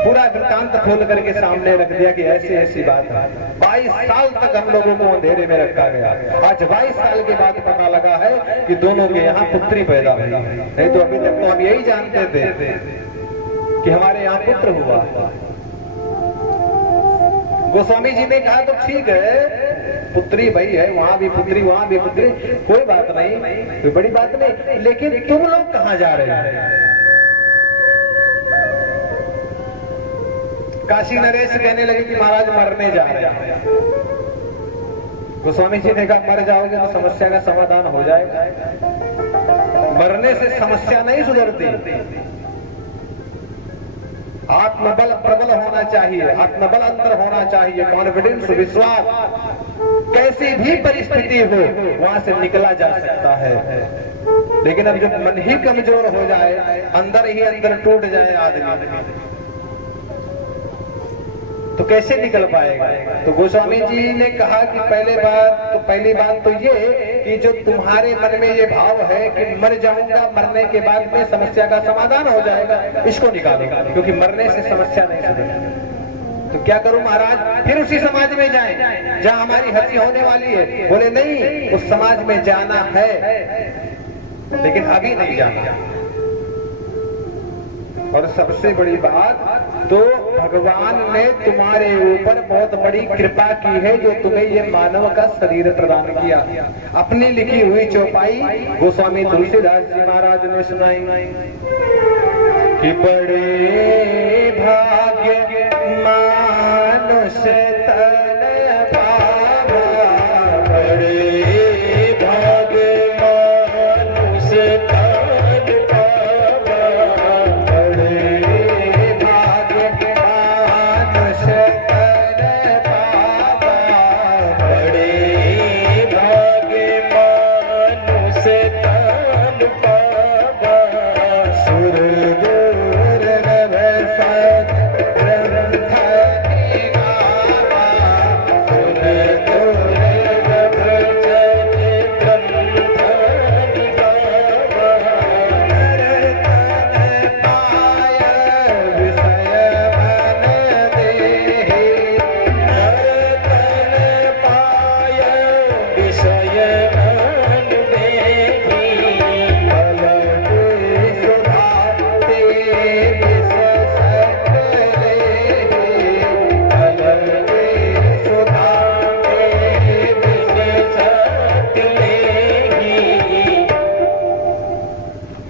पूरा वृत्तांत खोल करके सामने रख दिया कि ऐसी ऐसी बात है। 22 साल तक हम लोगों को अंधेरे में रखा गया, आज 22 साल के बाद पता लगा है कि दोनों के यहाँ पुत्री पैदा हुई, नहीं तो अभी तक तो हम यही जानते थे कि हमारे यहाँ पुत्र हुआ। गोस्वामी जी ने कहा तो ठीक है, पुत्री भाई है, वहां भी पुत्री वहां भी पुत्री, कोई बात नहीं, कोई बड़ी बात नहीं, लेकिन तुम लोग कहां जा रहे हैं? काशी नरेश कहने लगे कि महाराज मरने जा रहे हैं। गोस्वामी जी ने कहा मर जाओगे तो समस्या का समाधान हो जाएगा, मरने से समस्या नहीं सुधरती। आत्मबल प्रबल होना चाहिए, आत्मबल अंदर होना चाहिए, कॉन्फिडेंस, विश्वास। कैसी भी परिस्थिति हो वहां से निकला जा सकता है। लेकिन अब जब मन ही कमजोर हो जाए, अंदर ही अंदर टूट जाए आदमी, तो कैसे निकल पाएगा? तो गोस्वामी जी ने कहा कि पहली बात तो ये कि जो तुम्हारे मन में ये भाव है कि मर जाऊंगा, मरने के बाद में समस्या का समाधान हो जाएगा, इसको निकालो, क्योंकि मरने से समस्या नहीं सुधरेगी। तो क्या करूं महाराज? फिर उसी समाज में जाएं जहां हमारी हंसी होने वाली है। बोले नहीं, उस समाज में जाना है, लेकिन अभी नहीं जाना। और सबसे बड़ी बात तो भगवान ने तुम्हारे ऊपर बहुत बड़ी कृपा की है, जो तुम्हें ये मानव का शरीर प्रदान किया। अपनी लिखी हुई चौपाई गोस्वामी तुलसीदास जी महाराज ने सुनाई कि बड़े भाग्य मानुष तन पावा, बड़े भाग्य मानुष तन पावा, बड़े भाग्य मानुष तन पावा, बड़े भाग्य मानुष तन पावा, सुर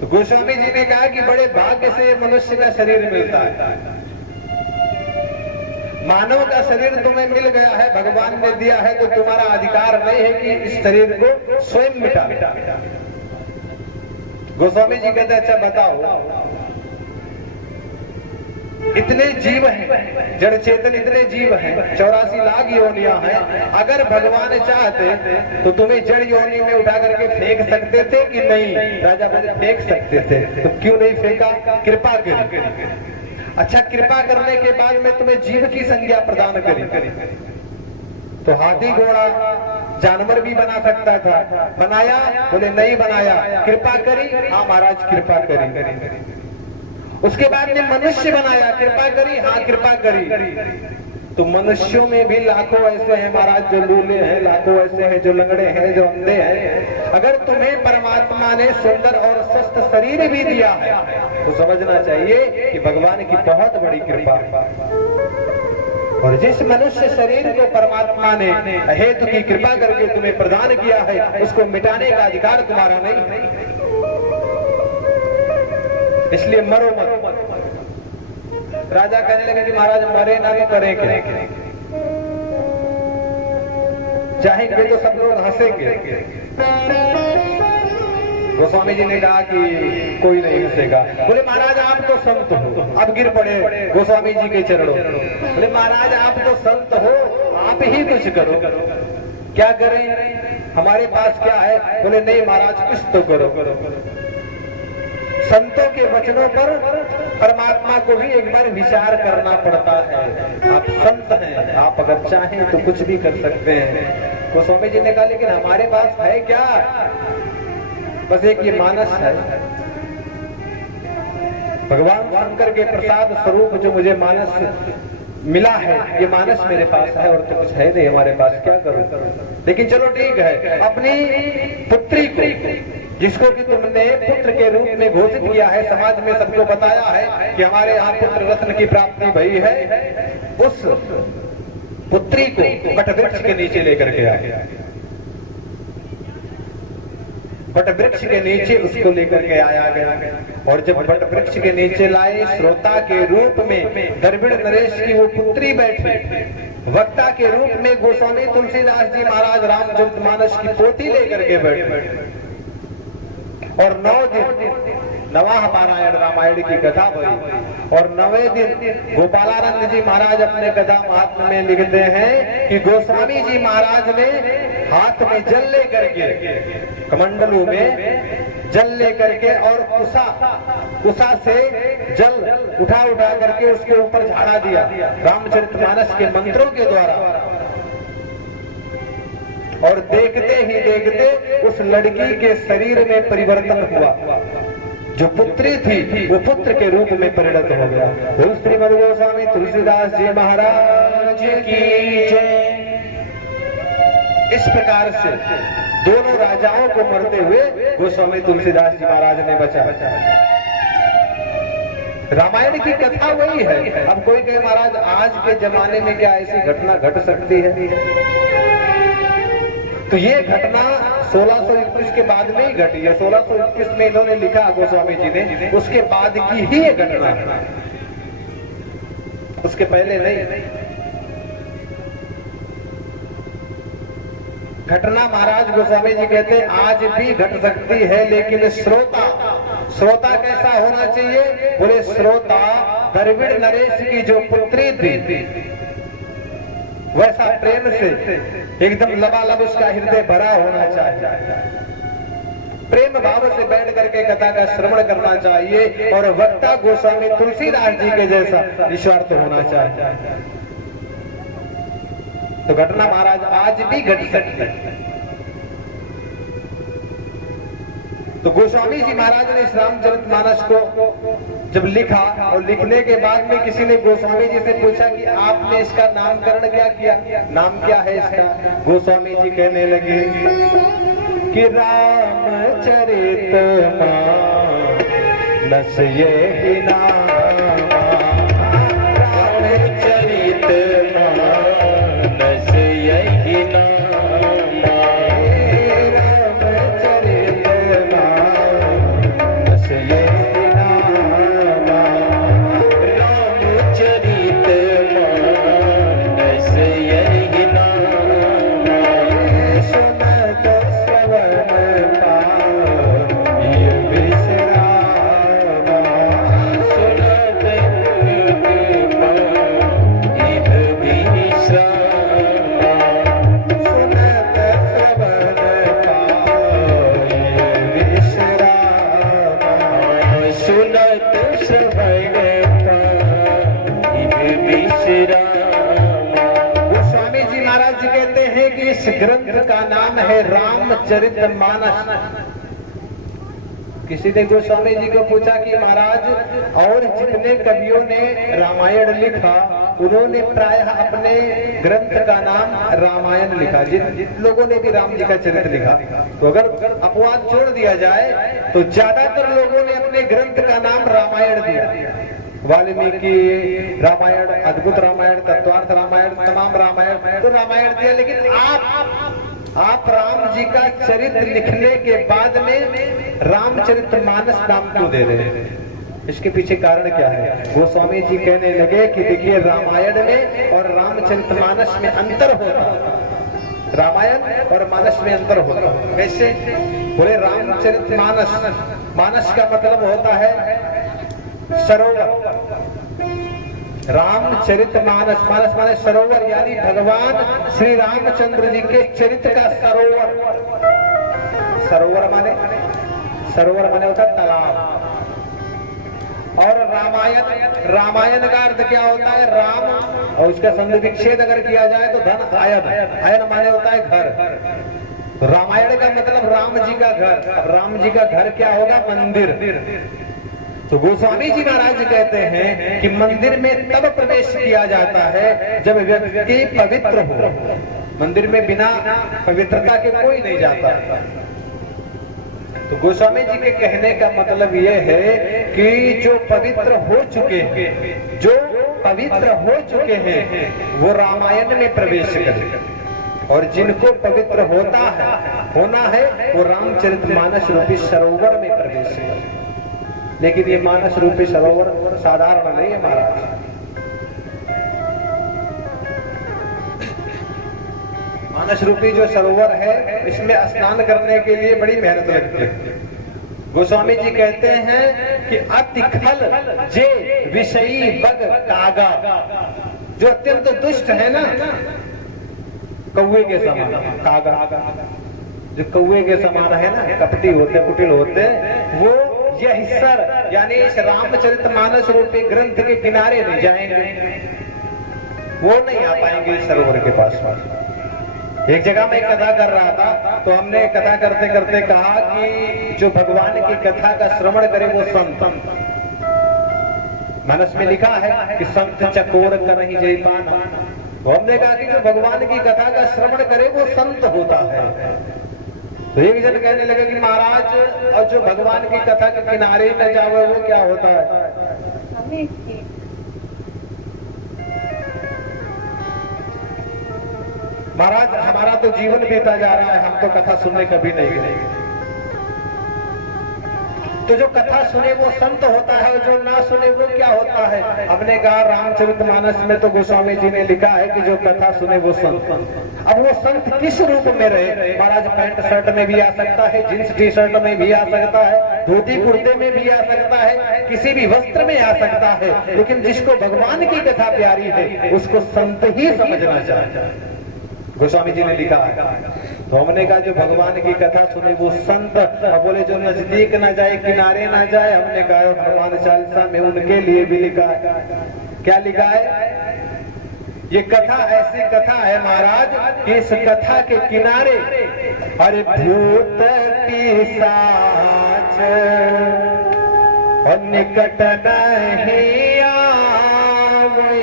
गोस्वामी जी ने कहा कि बड़े भाग्य से मनुष्य का शरीर मिलता है। मानव का शरीर तुम्हें मिल गया है, भगवान ने दिया है, तो तुम्हारा अधिकार नहीं है कि इस शरीर को स्वयं मिटा। गोस्वामी जी कहते अच्छा बताओ, इतने जीव हैं, जड़ चेतन इतने जीव हैं, 84 लाख योनियां हैं। अगर भगवान चाहते तो तुम्हें जड़ योनि में उठा करके फेंक सकते थे कि नहीं? राजा बोले फेंक सकते थे, तो क्यों नहीं फेंका? कृपा करी। अच्छा, कृपा करने के बाद में तुम्हें जीव की संज्ञा प्रदान करी, तो हाथी घोड़ा जानवर भी बना सकता था, बनाया? बोले नहीं बनाया। कृपा करी? हाँ महाराज कृपा करी। उसके बाद में मनुष्य बनाया, कृपा करी? हाँ कृपा करी। तो मनुष्यों में भी लाखों ऐसे हैं महाराज जो लूले हैं, लाखों ऐसे हैं जो लंगड़े हैं, जो अंधे हैं। अगर तुम्हें परमात्मा ने सुंदर और स्वस्थ शरीर भी दिया है तो समझना चाहिए कि भगवान की बहुत बड़ी कृपा है। और जिस मनुष्य शरीर को परमात्मा ने हेतु की कृपा करके तुम्हें प्रदान किया है, उसको मिटाने का अधिकार तुम्हारा नहीं। इसलिए मरो मत। राजा कहने लगे कि महाराज मरे ना तो करें क्या? चाहेंगे तो सब लोग हंसेंगे। गोस्वामी जी ने कहा कि कोई नहीं हंसेगा। बोले महाराज आप तो संत हो। अब गिर पड़े गोस्वामी जी के चरणों। बोले महाराज आप तो संत हो, आप ही कुछ करो। क्या करें? हमारे पास क्या है? बोले नहीं महाराज कुछ तो करो। संतों के वचनों पर परमात्मा को भी एक बार विचार करना पड़ता है। आप संत हैं, आप अगर चाहें तो कुछ भी कर सकते हैं। गोस्वामी जी ने कहा लेकिन हमारे पास है क्या? बस एक ये मानस है। भगवान शंकर के प्रसाद स्वरूप जो मुझे मानस मिला है, ये मानस मेरे पास है, और तो कुछ है नहीं हमारे पास, क्या करूं? लेकिन चलो ठीक है, अपनी पुत्री को, जिसको कि तुमने पुत्र के रूप में घोषित किया है, समाज में सबको बताया है कि हमारे यहाँ पुत्र रत्न की प्राप्ति भई है, उस पुत्री को वटवृक्ष के नीचे लेकर के आए। वटवृक्ष के नीचे उसको लेकर के आया गया, और जब वटवृक्ष के नीचे लाए, श्रोता के रूप में द्रविड़ नरेश की वो पुत्री बैठी, वक्ता के रूप में गोस्वामी तुलसीदास जी महाराज रामचरितमानस की पोती लेकर के बैठे, और 9 दिन नवाह पारायण रामायण की कथा हुई। और 9वें दिन गोपालानंद जी महाराज अपने कथा महात्म्य में लिखते हैं कि गोस्वामी जी महाराज ने हाथ में जल लेकर के, कमंडलू में जल लेकर के, और कुसा से जल उठा करके उसके ऊपर झाड़ा दिया रामचरितमानस के मंत्रों के द्वारा। और देखते ही देखते उस लड़की के शरीर में परिवर्तन हुआ, जो पुत्री थी वो पुत्र के रूप में परिणत हो गया। बोल श्रीमद् गोस्वामी तुलसीदास जी महाराज की जय। इस प्रकार से दोनों राजाओं को मरते हुए गोस्वामी तुलसीदास जी महाराज ने बचा। रामायण की कथा वही है। अब कोई कहे महाराज आज के जमाने में क्या ऐसी घटना घट सकती है? तो ये घटना 1621 के बाद में ही घटी है। 1621 में इन्होंने लिखा गोस्वामी जी ने, उसके बाद की ही ये घटना है, उसके पहले नहीं। घटना महाराज गोस्वामी जी कहते हैं आज भी घट सकती है, लेकिन श्रोता कैसा होना चाहिए? बोले श्रोता द्रविड़ नरेश की जो पुत्री थी वैसा प्रेम से एकदम लबालब उसका हृदय भरा होना चाहिए, प्रेम भाव से बैठ करके कथा का श्रवण करना चाहिए, और वक्ता गोस्वामी तुलसीदास जी के जैसा निस्वार्थ होना चाहिए। तो घटना महाराज आज भी घट सकती है। तो गोस्वामी जी महाराज ने इस रामचरितमानस को जब लिखा, और लिखने के बाद में किसी ने गोस्वामी जी से पूछा कि आपने इसका नामकरण क्या किया, नाम क्या है इसका? गोस्वामी जी कहने लगे कि रामचरित मानस यही नाम, रामचरित मानस यही नाम, ग्रंथ का नाम है रामचरितमानस। किसी ने गोस्वामी जी को पूछा कि महाराज और जितने कवियों ने रामायण लिखा उन्होंने प्रायः अपने ग्रंथ का नाम रामायण लिखा, जिन लोगों ने भी राम जी का चरित्र लिखा, तो अगर अपवाद छोड़ दिया जाए तो ज्यादातर लोगों ने अपने ग्रंथ का नाम रामायण दिया। वाल्मीकि रामायण, अद्भुत रामायण, तत्वार्थ रामायण, तमाम रामायण तो रामायण दिया, लेकिन आप राम जी का चरित्र लिखने के बाद में रामचरितमानस नाम क्यों दे रहे हैं? इसके पीछे कारण क्या है? गोस्वामी जी कहने लगे कि देखिए रामायण में और रामचरितमानस में अंतर होता, रामायण और मानस में अंतर होता। कैसे? बोले रामचरितमानस, मानस का मतलब होता है सरोवर, रामचरितमानस, मानस माने सरोवर, यानी भगवान श्री रामचंद्र जी के चरित्र का सरोवर। सरोवर माने होता है तालाब। और रामायण का अर्थ क्या होता है? राम, और उसका संधि विच्छेद अगर किया जाए तो धन आयन माने होता है घर। रामायण का मतलब राम जी का घर। अब राम जी का घर क्या होगा? मंदिर। तो गोस्वामी जी महाराज कहते हैं कि मंदिर में तब प्रवेश किया जाता है जब व्यक्ति पवित्र हो। मंदिर में बिना पवित्रता के कोई नहीं जाता। तो गोस्वामी जी के कहने का मतलब यह है कि जो पवित्र हो चुके हैं, जो पवित्र हो चुके हैं वो रामायण में प्रवेश करें, और जिनको पवित्र होना है वो रामचरितमानस रूपी सरोवर में प्रवेश करें। लेकिन ये मानस रूपी सरोवर साधारण नहीं है महाराज। मानस रूपी जो सरोवर है इसमें स्नान करने के लिए बड़ी मेहनत लगती है। गोस्वामी जी कहते हैं कि अति खल जे विषयी बग कागा, जो अत्यंत दुष्ट है ना, कौवे के समान, कागा जो कौवे के समान है ना, कपटी होते, कुटिल होते, वो यह सर यानी इस रामचरितमानस रूपी ग्रंथ के किनारे नहीं जाएंगे, वो नहीं आ पाएंगे इस सरोवर के पास। एक जगह मैं कथा कर रहा था तो हमने कथा करते करते कहा कि जो भगवान की कथा का श्रवण करे वो संत। मानस में लिखा है कि संत चकोर करहि जय पाना, तो हमने कहा कि जो भगवान की कथा का श्रवण करे वो संत होता है। तो एक जन कहने लगे कि महाराज और जो भगवान की कथा के किनारे न जावे वो क्या होता है? महाराज हमारा तो जीवन बीता जा रहा है, हम तो कथा सुनने कभी नहीं गए। तो जो कथा सुने वो संत होता है, जो ना सुने वो क्या होता है? हमने कहा रामचरितमानस में तो गोस्वामी जी ने लिखा है कि जो कथा सुने वो संत। अब वो संत किस रूप में रहे? महाराज पैंट शर्ट में भी आ सकता है, जींस टी शर्ट में भी आ सकता है, धोती कुर्ते में भी आ सकता है, किसी भी वस्त्र में आ सकता है, लेकिन जिसको भगवान की कथा प्यारी है उसको संत ही समझना चाहिए। गोस्वामी जी ने लिखा है। तो हमने कहा जो भगवान की कथा सुने वो संत। अब बोले जो नजदीक ना जाए, किनारे ना जाए, हमने कहा हनुमान चालीसा में उनके लिए भी लिखा है। क्या लिखा है? ये कथा ऐसी कथा है महाराज कि इस कथा के किनारे अरे भूत पिशाच और निकट नहीं आवे।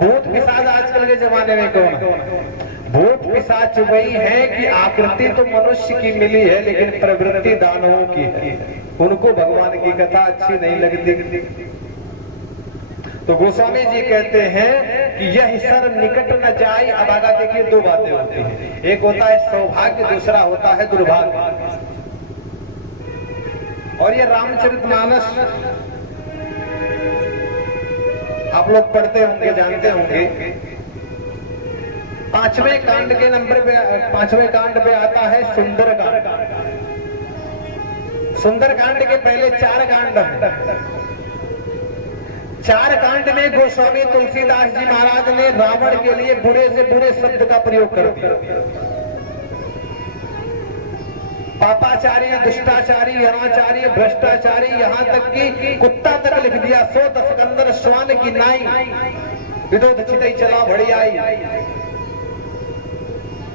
भूत पिशाच आजकल के जमाने में कौन? भूत पिशाच वही है कि आकृति तो मनुष्य की मिली है लेकिन प्रवृत्ति दानवों की है। उनको भगवान की कथा अच्छी नहीं लगती। तो गोस्वामी जी कहते हैं कि यह सर निकट न जाए। अब आगा देखिए, दो बातें होती हैं, एक होता है सौभाग्य, दूसरा होता है दुर्भाग्य। और ये रामचरितमानस आप लोग पढ़ते होंगे, जानते होंगे। पांचवें कांड के नंबर पे, पांचवें कांड पे आता है सुंदर कांड। सुंदर कांड के पहले 4 कांड हैं। 4 कांड में गोस्वामी तुलसीदास जी महाराज ने रावण के लिए बुरे से बुरे शब्द का प्रयोग कर दिया। पापाचारी, दुष्टाचारी, अनाचारी, भ्रष्टाचारी, यहाँ तक कि कुत्ता तक लिख दिया। 100 दशकंदर श्वान की नाई, विदोद चितई चला भड़ी आई।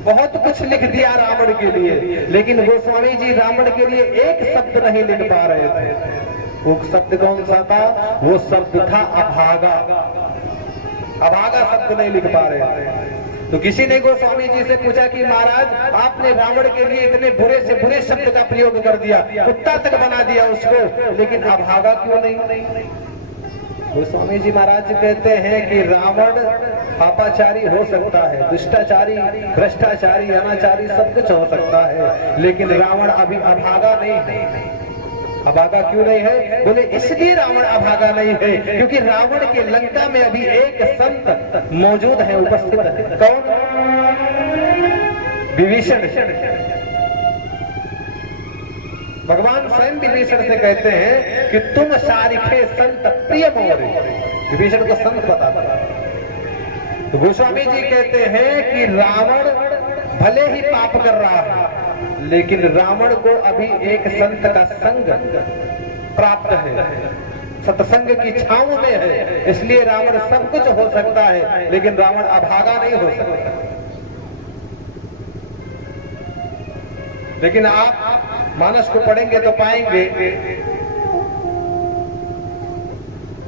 बहुत कुछ लिख दिया रावण के लिए, लेकिन गोस्वामी जी रावण के लिए एक शब्द नहीं लिख पा रहे थे। वो शब्द कौन सा था? वो शब्द था अभागा। अभागा शब्द नहीं लिख पा रहे थे। तो किसी ने गोस्वामी जी से पूछा कि महाराज आपने रावण के लिए इतने बुरे से बुरे शब्द का प्रयोग कर दिया, कुत्ता तक बना दिया उसको, लेकिन अभागा क्यों नहीं? गोस्वामी जी महाराज कहते हैं कि रावण पापाचारी हो सकता है, दुष्टाचारी, भ्रष्टाचारी, अनाचारी सब कुछ हो सकता है, लेकिन रावण अभी अभागा नहीं है। अभागा क्यों नहीं है? बोले इसलिए रावण अभागा नहीं है क्योंकि रावण के लंका में अभी एक संत मौजूद है, उपस्थित है। कौन? विभीषण। भगवान स्वयं विभीषण से कहते हैं कि तुम सारिखे संत प्रिय मोरे। विभीषण को संत बताता है। तो गोस्वामी जी कहते हैं कि रावण भले ही पाप कर रहा है, लेकिन रावण को अभी एक संत का संग प्राप्त है, सत्संग की छांव में है, इसलिए रावण सब कुछ हो सकता है, लेकिन रावण अभागा नहीं हो सकता। लेकिन आप मानस को पढ़ेंगे तो पाएंगे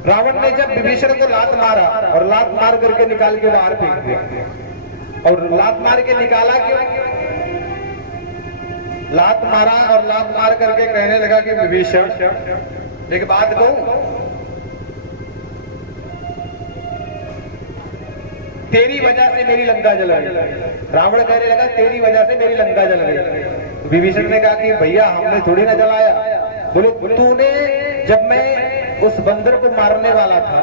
रावण ने जब विभीषण को लात मारा और लात मार करके निकाल के बाहर फेंक दिया, और लात मार के निकाला क्यों? लात मारा और लात मार करके कहने लगा कि विभीषण एक बात कहूं, तेरी वजह से मेरी लंका जल गई। रावण कहने लगा तेरी वजह से मेरी लंका जल गई। विभीषण ने कहा कि भैया हमने थोड़ी ना जलाया। बोले तूने, जब मैं उस बंदर को मारने वाला था,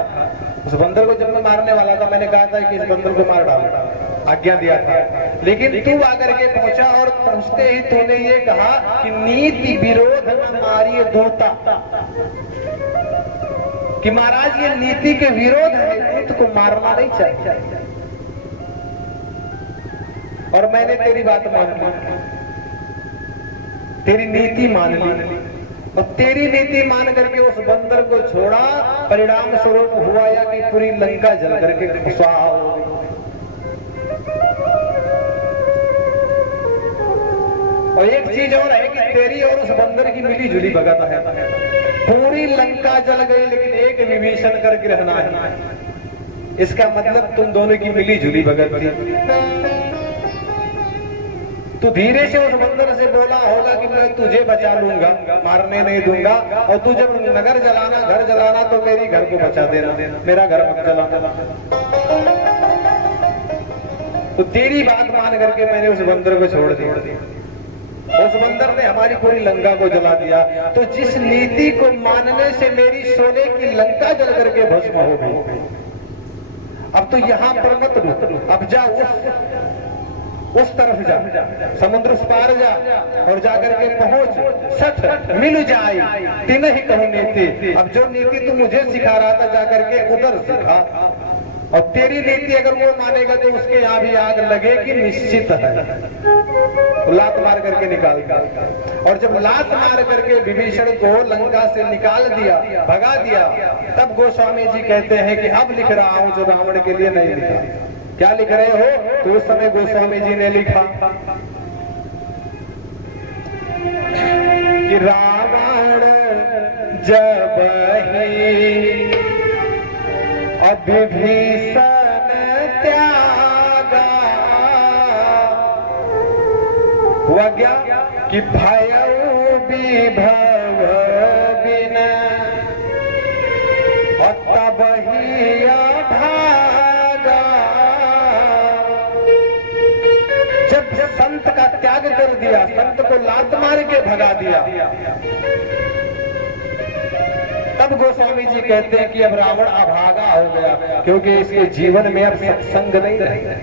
उस बंदर को जब मैं मारने वाला था, मैंने कहा था कि इस बंदर को मार डालो, आज्ञा दिया था। लेकिन तू आकर के पहुंचा और पहुंचते ही तूने ये कहा कि नीति विरोध न मारिए दूता, कि महाराज ये नीति के विरोध है, दूत को मारना नहीं चाहिए। और मैंने तेरी बात मान ली, तेरी नीति मान ली, और तेरी नीति मान करके उस बंदर को छोड़ा। परिणाम स्वरूप हुआ या कि पूरी लंका जल करके स्वाहा हो गई। और एक चीज और है कि तेरी और उस बंदर की मिली जुली भगत है। पूरी लंका जल गई लेकिन एक विभीषण करके रहना है। इसका मतलब तुम दोनों की मिली जुली भगत थी। तू धीरे से उस बंदर से बोला होगा कि मैं तुझे बचा लूंगा, मारने नहीं दूंगा, और तू जब नगर जलाना, घर जलाना, तो मेरी घर को बचा देना, मेरा घर मत जलाना। तो तेरी बात मान करके मैंने उस बंदर को छोड़ दिया। उस बंदर ने हमारी पूरी लंका को जला दिया। तो जिस नीति को मानने से मेरी सोने की लंका जल करके भस्म हो गई, अब तो यहां पर मत रुक, अब जा उस तरफ जा, समुद्र उस पार जा, और जाकर के पहुंच सठ मिल जाए तीन ही कहूं नीति। अब जो नीति तू मुझे सिखा रहा था जाकर के उधर सिखा, और तेरी नीति अगर वो मानेगा तो उसके यहाँ भी आग लगेगी निश्चित है। तो लात मार करके निकाल दिया। और जब लात मार करके विभीषण को लंका से निकाल दिया, भगा दिया, तब गोस्वामी जी कहते हैं कि अब लिख रहा हूं जो रावण के लिए नहीं लिखा। क्या लिख रहे हो? तो उस समय गोस्वामी जी ने लिखा कि रावण जब ही विभीषण त्यागा, हुआ क्या कि भयउ विभव बिन, और तब ही भागा। जब संत का त्याग कर दिया, संत को लात मार के भगा दिया, तब गोस्वामी जी कहते हैं कि अब रावण अभागा हो गया, क्योंकि इसके जीवन में अब सत्संग नहीं रहे।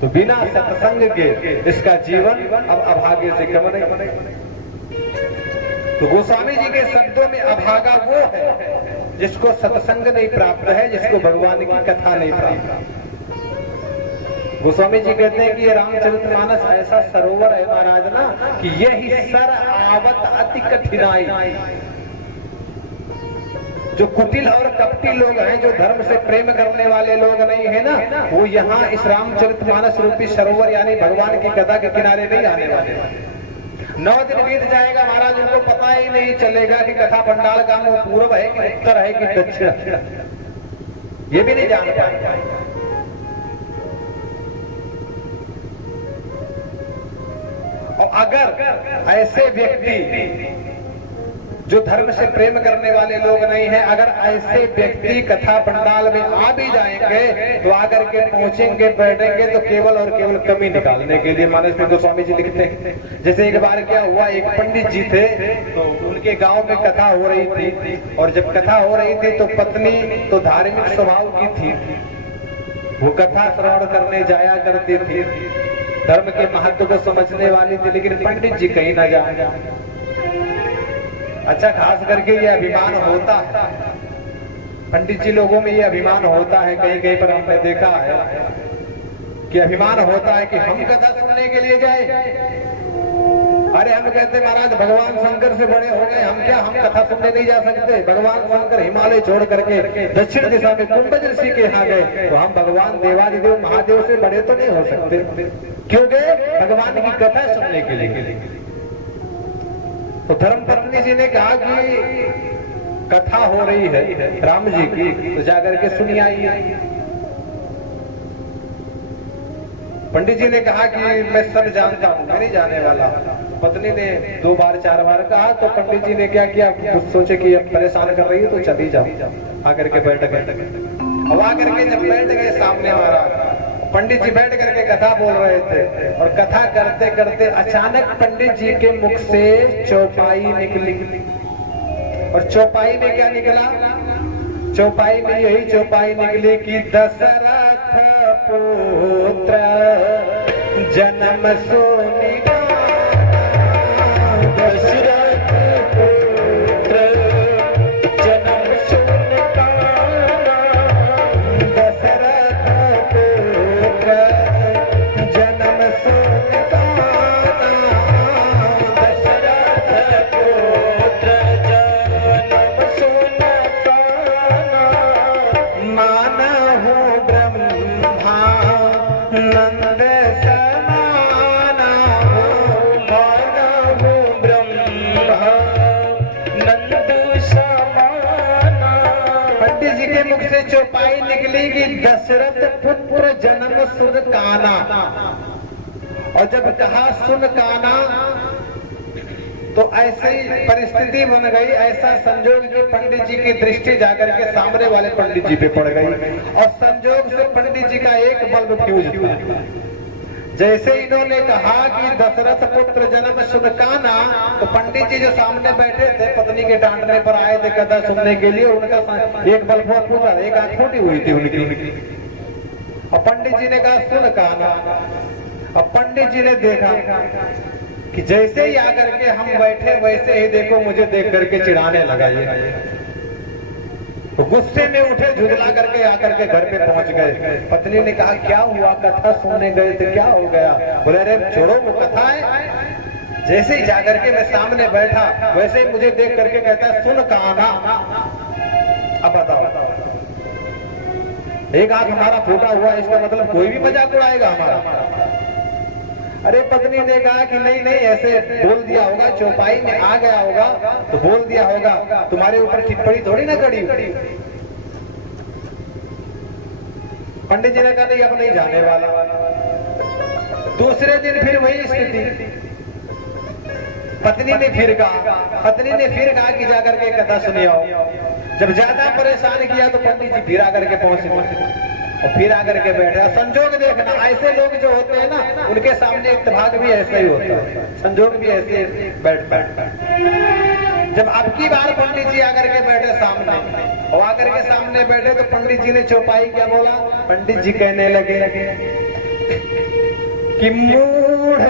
तो बिना सत्संग के इसका जीवन अब अभागे से कम नहीं। तो गोस्वामी जी के शब्दों में अभागा वो है जिसको सत्संग नहीं प्राप्त है, जिसको भगवान की कथा नहीं प्राप्त। गोस्वामी जी कहते हैं कि ये रामचरितमानस ऐसा सरोवर है महाराज ना, कि यही सर आवत अति कठिनाई। जो कुटिल और कपटी लोग हैं, जो धर्म से प्रेम करने वाले लोग नहीं है ना, वो यहाँ इस रामचरितमानस रूपी सरोवर यानी भगवान की कथा के किनारे नहीं आने वाले। 9 दिन बीत जाएगा महाराज, उनको पता ही नहीं चलेगा कि कथा पंडाल का मुंह पूर्व है कि उत्तर है कि दक्षिण, ये भी नहीं जान पाएंगे। और अगर ऐसे व्यक्ति जो धर्म से प्रेम करने वाले लोग नहीं हैं, अगर ऐसे व्यक्ति कथा पंडाल में आ भी जाएंगे तो आकर के पहुंचेंगे, बैठेंगे तो केवल और केवल कमी निकालने के लिए। मानस में गोस्वामी जी लिखते हैं, जैसे एक बार क्या हुआ, एक पंडित जी थे, तो उनके गांव में कथा हो रही थी, और जब कथा हो रही थी तो पत्नी तो धार्मिक स्वभाव की थी, वो कथा श्रवण करने जाया करती थी, धर्म के महत्व को समझने वाली थी, लेकिन पंडित जी कहीं ना जाए। अच्छा, खास करके ये अभिमान होता है पंडित जी लोगों में, ये अभिमान होता है, कहीं कहीं पर हमने देखा है कि अभिमान होता है कि हम कथा सुनने के लिए जाए। अरे हम कहते महाराज भगवान शंकर से बड़े हो गए, हम क्या, हम कथा सुनने नहीं जा सकते? भगवान शंकर हिमालय छोड़ करके दक्षिण दिशा में कुंभज ऋषि के यहाँ गए, तो हम भगवान देवादिदेव महादेव से बड़े तो नहीं हो सकते? क्यों गए? भगवान की कथा सुनने के लिए। तो धर्मपत्नी जी ने कहा कि कथा हो रही है राम जी की, तो जाकर के सुनी आइए। पंडित जी ने कहा कि मैं सब जानता हूं, मैं नहीं जाने वाला। पत्नी ने 2 बार 4 बार कहा, तो पंडित जी ने क्या किया, सोचे कि अब परेशान कर रही है तो चली जाओ, आकर के बैठ गए। अब आकर के जब बैठ गए सामने महाराज, पंडित जी बैठ करके कथा बोल रहे थे और कथा करते करते अचानक पंडित जी के मुख से चौपाई निकली। और चौपाई में क्या निकला? चौपाई में यही चौपाई निकली कि दशरथ पुत्र जन्म सोनी दशरथ पुत्र जन्म सुन काना, दशरथ पुत्र जन्म सुन काना, दशरथ पुत्र जन्म सुन काना, मानहु ब्रह्मा नंद समाना, मानहु ब्रह्मा नंद समाना। पंडित जी के मुख से चौपाई निकली कि दशरथ पुत्र जन्म सुन काना। और जब कहा सुन काना तो ऐसी परिस्थिति बन गई, ऐसा संजोग कि पंडित जी की दृष्टि जाकर के सामने वाले पंडित जी पे पड़ गई और संजोग से पंडित जी का एक बल्ब फ्यूज हुआ। जैसे इन्होंने कहा कि दशरथ पुत्र जन्म सुन काना, तो पंडित जी जो सामने बैठे थे पत्नी के डांटने पर आए थे कथा सुनने के लिए, उनका एक बल्ब फूटा, एक आंख फूटी हुई थी उनकी। और पंडित जी ने कहा सुन काना। अब पंडित जी ने देखा कि जैसे ही आकर के हम बैठे वैसे ही देखो मुझे देख करके चिढ़ाने लगा ये। तो गुस्से में उठे, झुंझला करके आकर के घर पे पहुंच गए। पत्नी ने कहा क्या हुआ? कथा सुनने गए थे, क्या हो गया? बोले अरे छोड़ो वो कथा है। जैसे ही जाकर के मैं सामने बैठा वैसे ही मुझे देख करके कहता है सुन काना। अब बताओ, एक आंख हमारा फूटा हुआ, इसका मतलब कोई भी मजाक उड़ाएगा हमारा? अरे पत्नी ने कहा कि नहीं नहीं, ऐसे बोल दिया होगा, चौपाई में आ गया होगा तो बोल दिया होगा, तुम्हारे ऊपर टिप्पणी थोड़ी ना करी। पंडित जी ने कहा नहीं अब नहीं जाने वाला। दूसरे दिन फिर वही स्थिति, पत्नी ने फिर कहा कि जाकर के कथा सुनी आओ। जब ज्यादा परेशान किया तो पंडित जी फिर आकर के पहुंचे और फिर आकर के बैठा। संजोग देखना, ऐसे लोग जो होते हैं ना उनके सामने इत्तेफाक भी ऐसा ही होता है, संजोग भी ऐसे बैठता है। जब अब की बार पंडित जी आकर के बैठे सामने और आकर के सामने बैठे तो पंडित जी ने चौपाई क्या बोला? पंडित जी कहने लगे कि मूढ़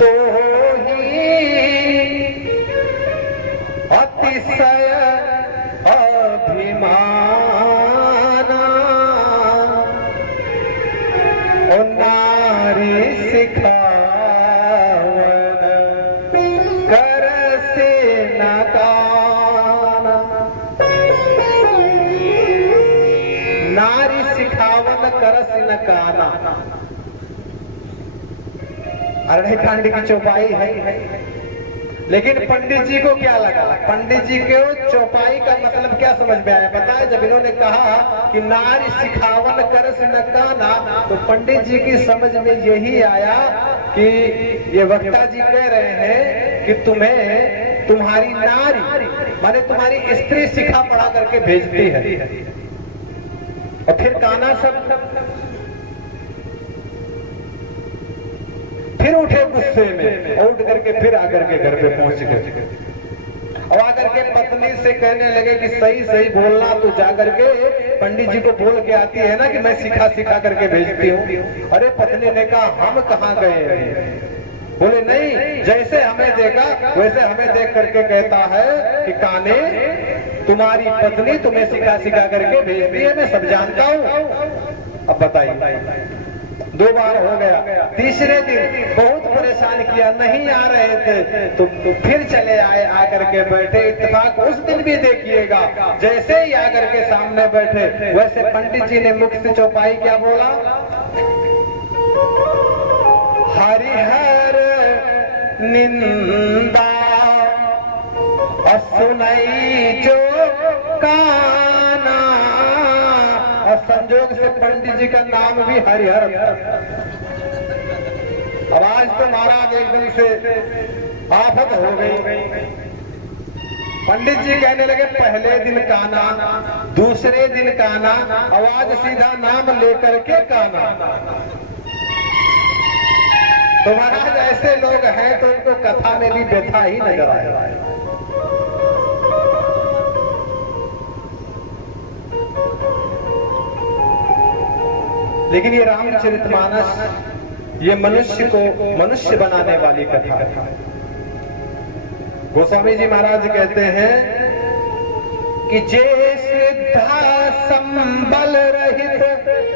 तो ही अतिशय अभिमाना, और नारी सिखावन कर से न काना। नारी सिखावन कर से न काना। अरण्य कांड की चौपाई है, लेकिन पंडित जी को क्या लगा? पंडित जी को चौपाई का मतलब क्या समझ में आया? बताए जब इन्होंने कहा कि नारी सिखावन कर से न काना, तो पंडित जी की समझ में यही आया कि ये वक्ता जी कह रहे हैं कि तुम्हें तुम्हारी नारी माने तुम्हारी स्त्री सिखा पढ़ा करके भेजती है। और फिर काना सब फिर उठे गुस्से में और उठ करके फिर आकर के घर पे पहुंच गए और आकर के पत्नी से कहने लगे कि सही सही बोलना, तो जाकर के पंडित जी को बोल के आती है ना कि मैं सिखा करके भेजती हूँ। अरे पत्नी ने कहा हम कहाँ गए? बोले नहीं, जैसे हमें देखा वैसे हमें देख करके कहता है कि काने तुम्हारी पत्नी तुम्हें सिखा करके भेजती है, मैं सब जानता हूँ। अब बताइए, 2 बार हो गया, तीसरे दिन बहुत परेशान किया, नहीं आ रहे थे तो फिर चले आए, आकर के बैठे। इत्तेफाक उस दिन भी देखिएगा, जैसे ही आकर के सामने बैठे वैसे पंडित जी ने मुख से चौपाई क्या बोला? हरिहर निंदा सुनाई जो काना। और संजोग से पंडित जी का नाम भी हरिहर। अब आज तो महाराज एकदम से आफत हो गई। पंडित जी कहने लगे पहले दिन काना, दूसरे दिन काना, आवाज सीधा नाम लेकर के काना। तो महाराज ऐसे लोग हैं तो उनको कथा में भी व्यथा ही नजर आए। लेकिन ये रामचरितमानस ये मनुष्य को मनुष्य बनाने वाली कथा है। गोस्वामी जी महाराज कहते हैं कि जे श्रद्धा संबल रहित,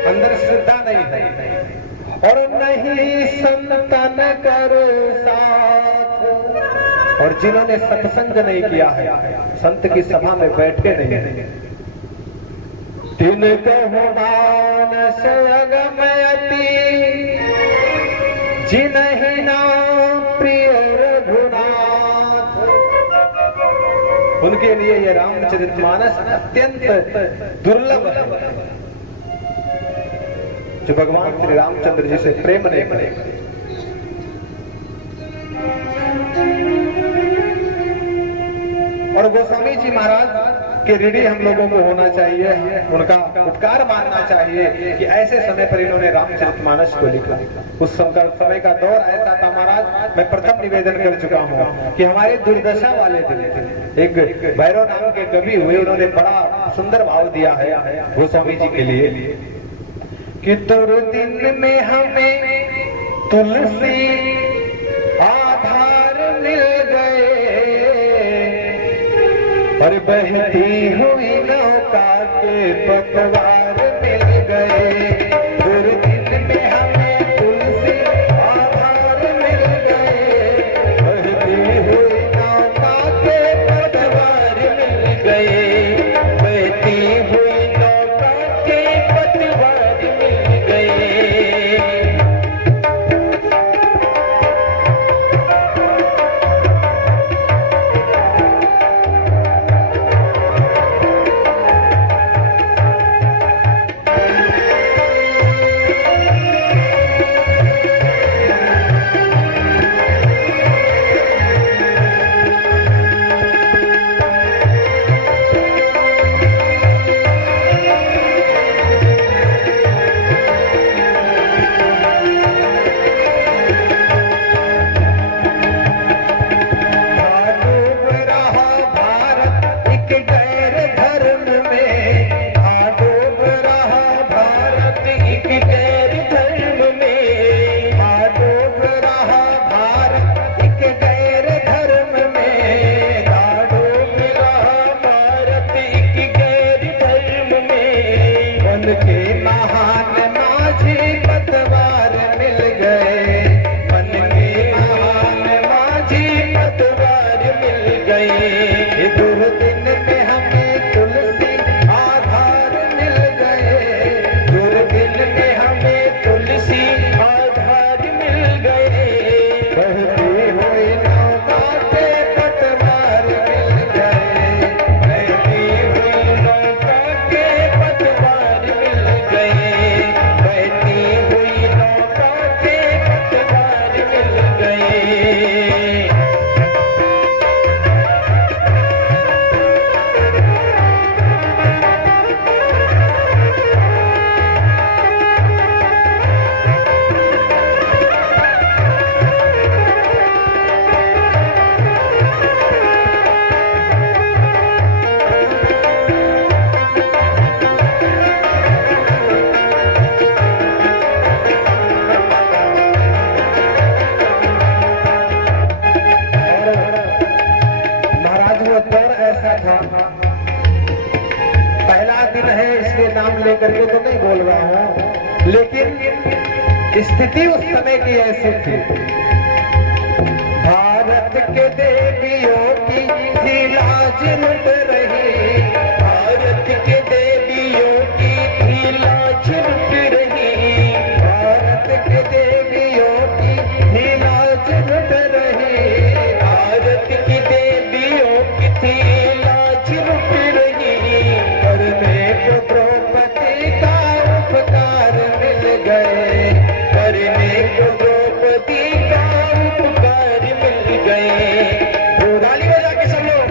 अंदर श्रद्धा नहीं है और नहीं संतन कर साथ, और जिन्होंने सत्संग नहीं किया है, संत की सभा में बैठे नहीं है, तिन कहो मानस अगमयति जिन्हि नाम प्रिय रघुनाथ, उनके लिए ये रामचरितमानस अत्यंत दुर्लभ है, जो भगवान श्री रामचंद्र जी से प्रेम नहीं करेगा। और गोस्वामी जी महाराज के ऋणी हम लोगों को होना चाहिए, उनका उपकार मानना चाहिए कि ऐसे समय पर इन्होंने रामचरितमानस को लिखा। उस समय का दौर ऐसा था महाराज, मैं प्रथम निवेदन कर चुका हूँ कि हमारे दुर्दशा वाले दिन एक भैरव नाम के कवि हुए, उन्होंने बड़ा सुंदर भाव दिया है गोस्वामी जी के लिए कि दुर्दिन में हमें तुलसी आधार मिल गए और बहती हुई नौका के पतवार मिल गए। दुर्दिन में हमें तुलसी आधार मिल गए, बहती हुई नौका के पतवार मिल गए, बहती हुई नौका के पतवार मिल गए। करके तो नहीं बोल रहा हूं, लेकिन स्थिति उस समय की ऐसी थी। भारत के देवियों की थी लाज लुट रही, भारत के देवियों की थी लाज लुट रही, भारत के देवियों की थी लाज लुट रही, भारत की देवियों की थी लाज लुट रही, करने को द्रौपदी का उपकार मिल गए, करने को द्रौपदी का उपकार मिल गए। ताली बजा के सब लोग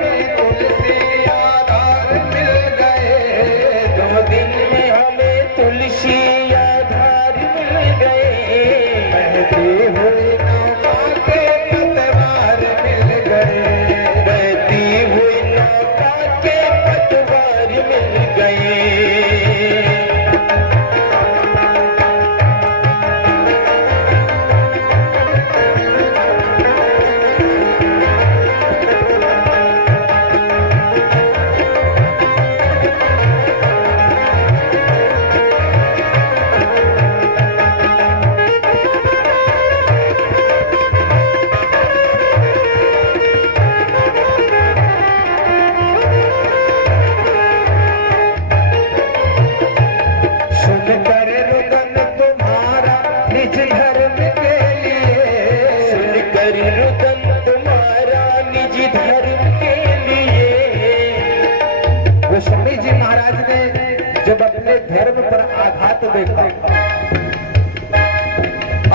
अपने धर्म पर आघात देखा,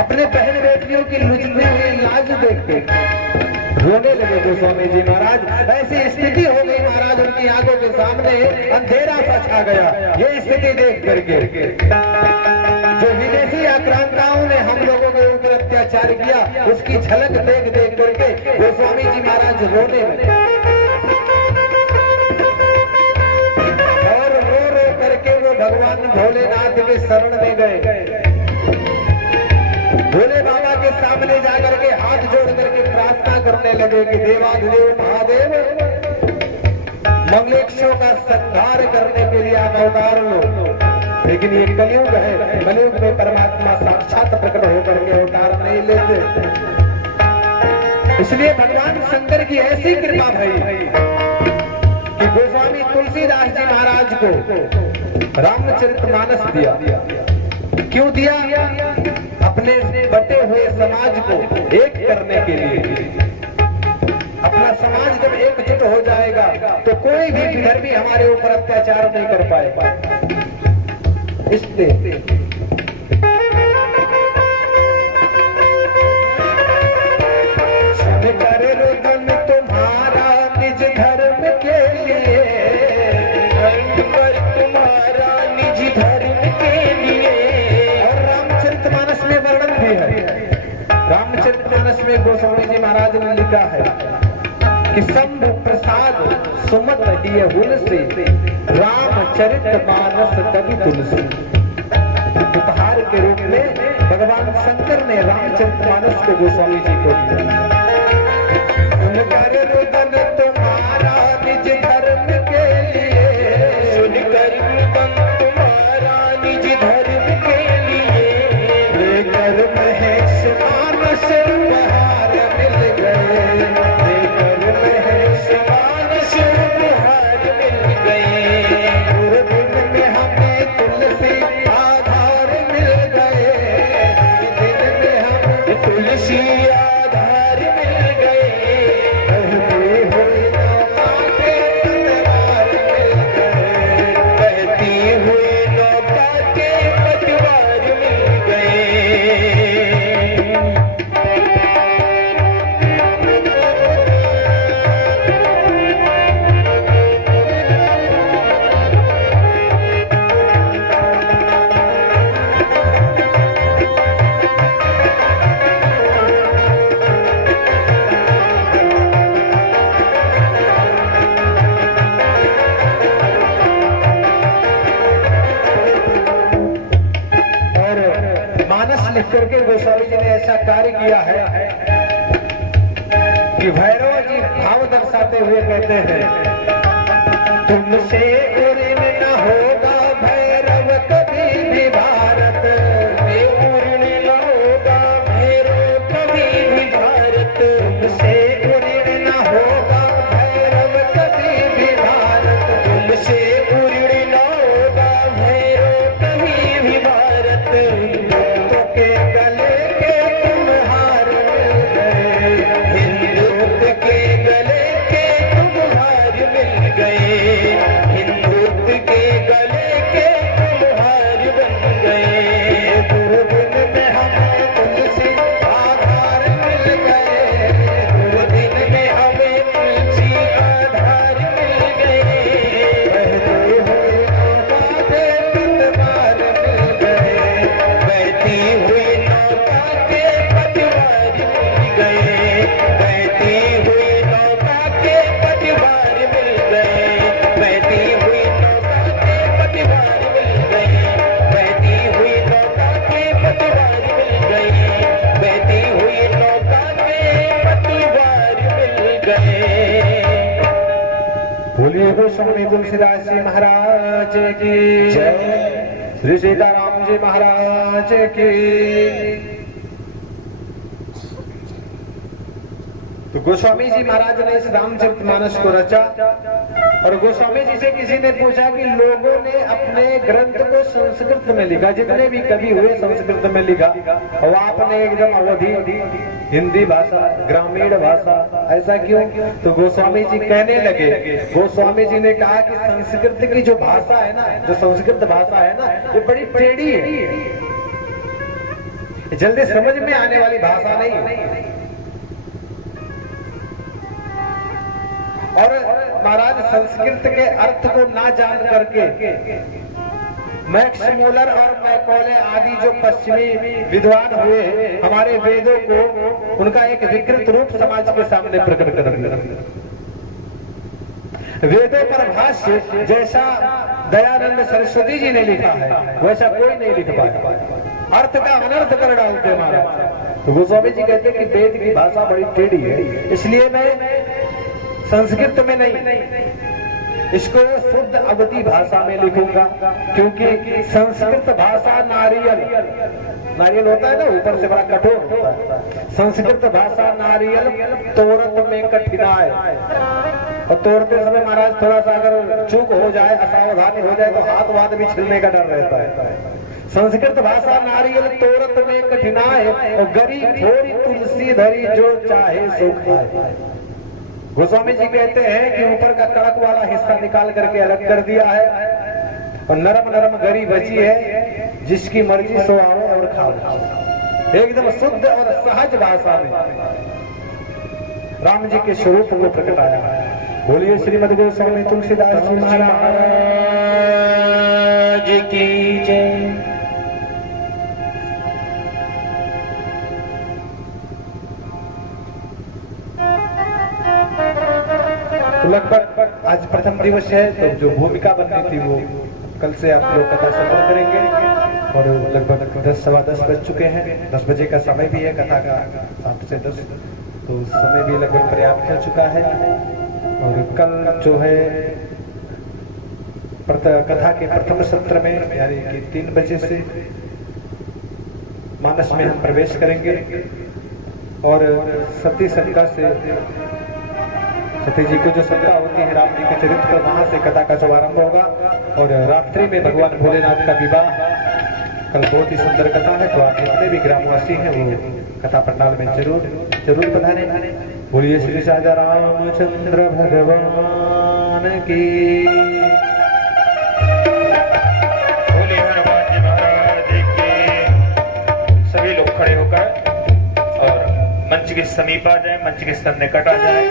अपने बहन बेटियों की लुचती हुई लाज देख के रोने लगे गोस्वामी जी महाराज। ऐसी स्थिति हो गई महाराज, उनकी आंखों के सामने अंधेरा सा छा गया। ये स्थिति देख करके जो विदेशी आक्रांताओं ने हम लोगों के ऊपर अत्याचार किया, उसकी झलक देख देख करके गोस्वामी जी महाराज रोने लगे और रो रो करके वो भगवान भोलेनाथ के शरण में गए। भोले बाबा के सामने जाकर के हाथ जोड़ करके प्रार्थना करने लगे कि देवाधिदेव महादेव, मंगलेक्षों का संहार करने के लिए आप अवतार लो। लेकिन ये कलयुग है, कलयुग में परमात्मा साक्षात प्रकट होकर के अवतार नहीं लेते। इसलिए भगवान शंकर की ऐसी कृपा भई कि गोस्वामी तुलसीदास जी महाराज को रामचरितमानस दिया। क्यों दिया? अपने बटे हुए समाज को एक करने के लिए। अपना समाज जब एकजुट हो जाएगा तो कोई भी विधर्मी हमारे ऊपर अत्याचार नहीं कर पाएगा। इसलिए कर रुदन तुम्हारा निज धर्म के लिए, कर तुम्हारा निज धर्म के लिए। और रामचरितमानस में वर्णन भी है। रामचरितमानस में गोस्वामी जी महाराज ने लिखा है कि शंभु प्रसाद सुमत दिए हुलसी, रामचरितमानस कवि तुलसी। उपहार के रूप में भगवान शंकर ने रामचरितमानस को गोस्वामी जी को दिया। सुनकर रुदन तुम्हारा निज धर्म के लिए, सुनकर रुदन तुम्हारा निज धर्म के लिए। लेकर महेश मानस उपहार मिल गए, लेकर महेश मानस उपहार मिल गए। दिन में हमें तुलसी आधार मिल गए, दिन में हमें तुलसी आधार मिल गए। बहती हुई नौका के पतवार मिल गए। लिख करके गोस्वामी जी ने ऐसा कार्य किया है कि भैरव जी भाव दर्शाते हुए कहते हैं, तुमसे उर्ण न होगा भैरव कभी भी भारत, उर्ण न होगा भैरव कभी भी भारत। तुमसे उर्ण न होगा भैरव कभी भी भारत, तुमसे उर्ण न होगा भैरव कभी भी भारत। के गले के तुम हार मिल गए, हिंदुत्व के गले के तुम हार मिल गए, हिंदुत्व के गले के तुम हार बन गए। दुर्दिन में हमें तुलसी आधार मिल गए, दुर्दिन में हमें तुलसी आधार मिल गए। बहते हुए नौका के पतवार मिल गए, बहती हुई नौका के पतवार मिल गए, बहती हुई नौका के पतवार मिल गए, बहती हुई नौका के पतवार मिल गए, बहती हुई नौका के पतवार मिल गए, बहती हुई नौका के पतवार मिल गए। बोलिए गोस्वामी तुलसीदास जी महाराज की जय, श्री सीताराम जी महाराज की। तो गोस्वामी जी महाराज ने इस रामचरितमानस को रचा और गोस्वामी जी से किसी ने पूछा कि लोगों ने अपने ग्रंथ को संस्कृत में लिखा, जितने भी कवि हुए संस्कृत में लिखा, और आपने एकदम अवधि हिंदी भाषा, ग्रामीण भाषा, ऐसा क्यों? तो गोस्वामी जी कहने लगे, गोस्वामी जी ने कहा कि संस्कृत की जो भाषा है ना, जो संस्कृत भाषा है ना, ये बड़ी टेढ़ी है, जल्दी समझ में आने वाली भाषा नहीं है। और महाराज संस्कृत के अर्थ को ना जान करके मैक्स मूलर और मैकॉले आदि जो पश्चिमी विद्वान हुए, हमारे वेदों को उनका एक विकृत रूप समाज के सामने प्रकट कर दिया। वेदों पर भाष्य जैसा दयानंद सरस्वती जी ने लिखा है, वैसा कोई नहीं लिख पाया, अर्थ का अनर्थ कर डालते महाराज। तो गोस्वामी जी कहते हैं कि वेद की भाषा बड़ी टेढ़ी है, इसलिए मैं संस्कृत में नहीं, इसको शुद्ध अवधि भाषा में लिखूंगा, क्योंकि संस्कृत भाषा नारियल होता है ना, ऊपर से बड़ा कठोर होता है। संस्कृत भाषा नारियल तोड़त में कठिनाई, और तोड़ते समय महाराज थोड़ा सा अगर चूक हो जाए, असावधानी हो जाए, तो हाथ वाथ भी छिलने का डर रहता है। संस्कृत भाषा नारियल तोड़त में कठिनाई, और गरी थोड़ी तुलसी धरी जो चाहे सो खाए। गोस्वामी जी कहते हैं कि ऊपर का कड़क वाला हिस्सा निकाल करके अलग कर दिया है, और नरम नरम गरी बची है, जिसकी मर्जी सो आओ और खाओ। एकदम शुद्ध और सहज भाषा में राम जी के स्वरूप को प्रकटाया है। बोलिए श्रीमद् गोस्वामी तुलसीदास जी महाराज की जय। लगभग आज प्रथम दिवस है, तो जो भूमिका बननी थी वो कल से आप लोग कथा श्रवण करेंगे, और लगभग 10 सवा 10 बज चुके हैं। 10 बजे का समय भी है कथा का, 7 से 10, तो समय भी लगभग पर्याप्त हो चुका है। और कल जो है कथा के प्रथम सत्र में, यानी कि 3 बजे से मानस में हम प्रवेश करेंगे, और सती सत्ता से सती जी को जो सत्ता होती है राम जी के चरित्र पर, वहां से कथा का शुभारंभ होगा। और रात्रि में भगवान भोलेनाथ का विवाह, कल बहुत ही सुंदर कथा है, तो आप जितने भी ग्रामवासी हैं वो कथा पंडाल में जरूर पधारें। बोलिए श्री राजा रामचंद्र भगवान की, बोले हनुमान जी महाराज की। सभी लोग खड़े होकर और मंच के समीप आ जाए, मंच के सामने निकट आ जाए।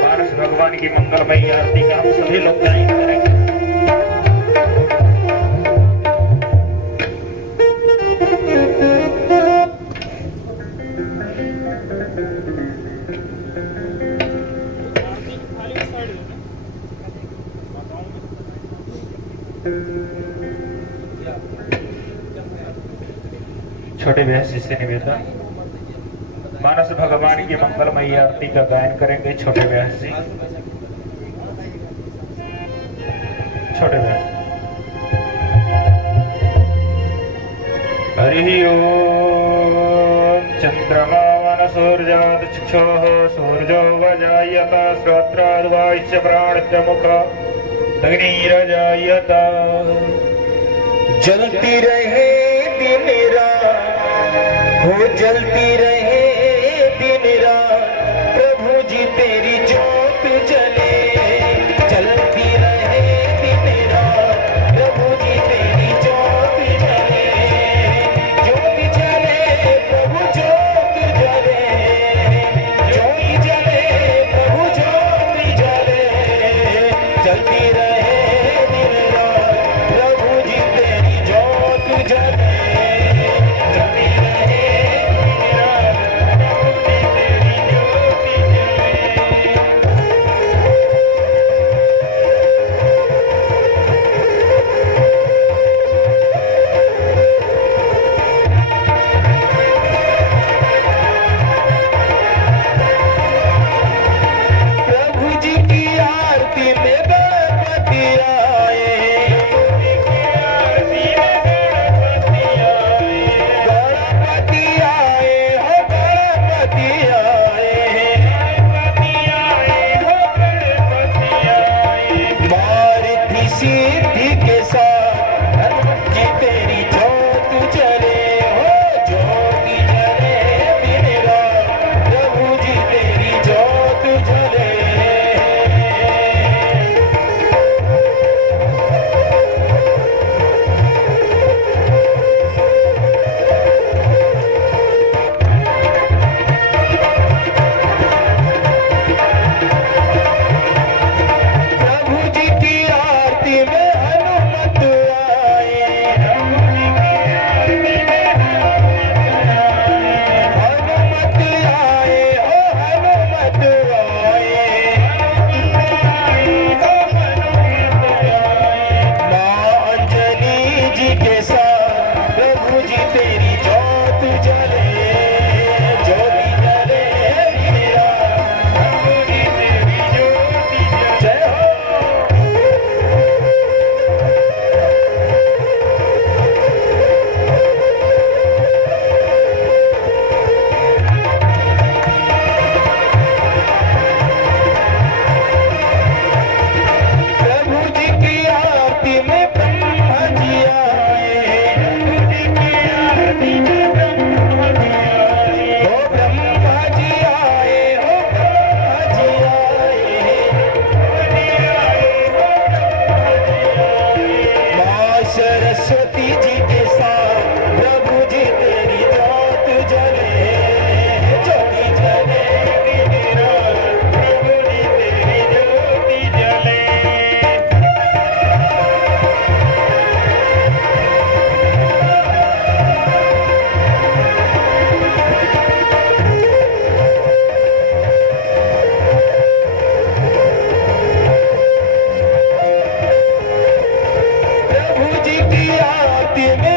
मानस भगवान की मंगलमयी आरती का हम सभी लोग गायन करेंगे। छोटे व्यास जी से निवेदन, मानस भगवान की मंगलमयी आरती का गायन करेंगे छोटे व्यास जी। छोटे व्यास। हरि ओम। चंद्रमा वन सूर्याद चक्षुः सूर्यो वजायत श्रोत्राद्वाश्च प्राणस्य मुख अग्निरजायत। जलती रहे दिन रात, हो जलती रहे दिन रात, प्रभु जी तेरी ज्योत जले। जलती रहे दिन रात, प्रभु जी तेरी ज्योत जले। ज्योत जले प्रभु ज्योत जले, ज्योत जले प्रभु ज्योत जले। जलती रहे दिन रात, प्रभु जी तेरी ज्योत जले। जलती रहे दिन रात, प्रभु जी तेरी ज्योत जले। जी तेरी जोत जले, ज्योति जले मीरा, प्रभु जी तेरी ज्योति जले। जय हो। प्रभु जी की आरती में ब्रह्मा जी आए, प्रभु जी की आरती में ब्रह्मा जी आए, हो ब्रह्मा जी आए, हो ब्रह्मा जी आए, माँ सरस्वती जी के साथ प्रभु जी तेरी जोत जले, ज्योति जले मीरा, प्रभु जी तेरी ज्योति जले। प्रभु जी की आरती में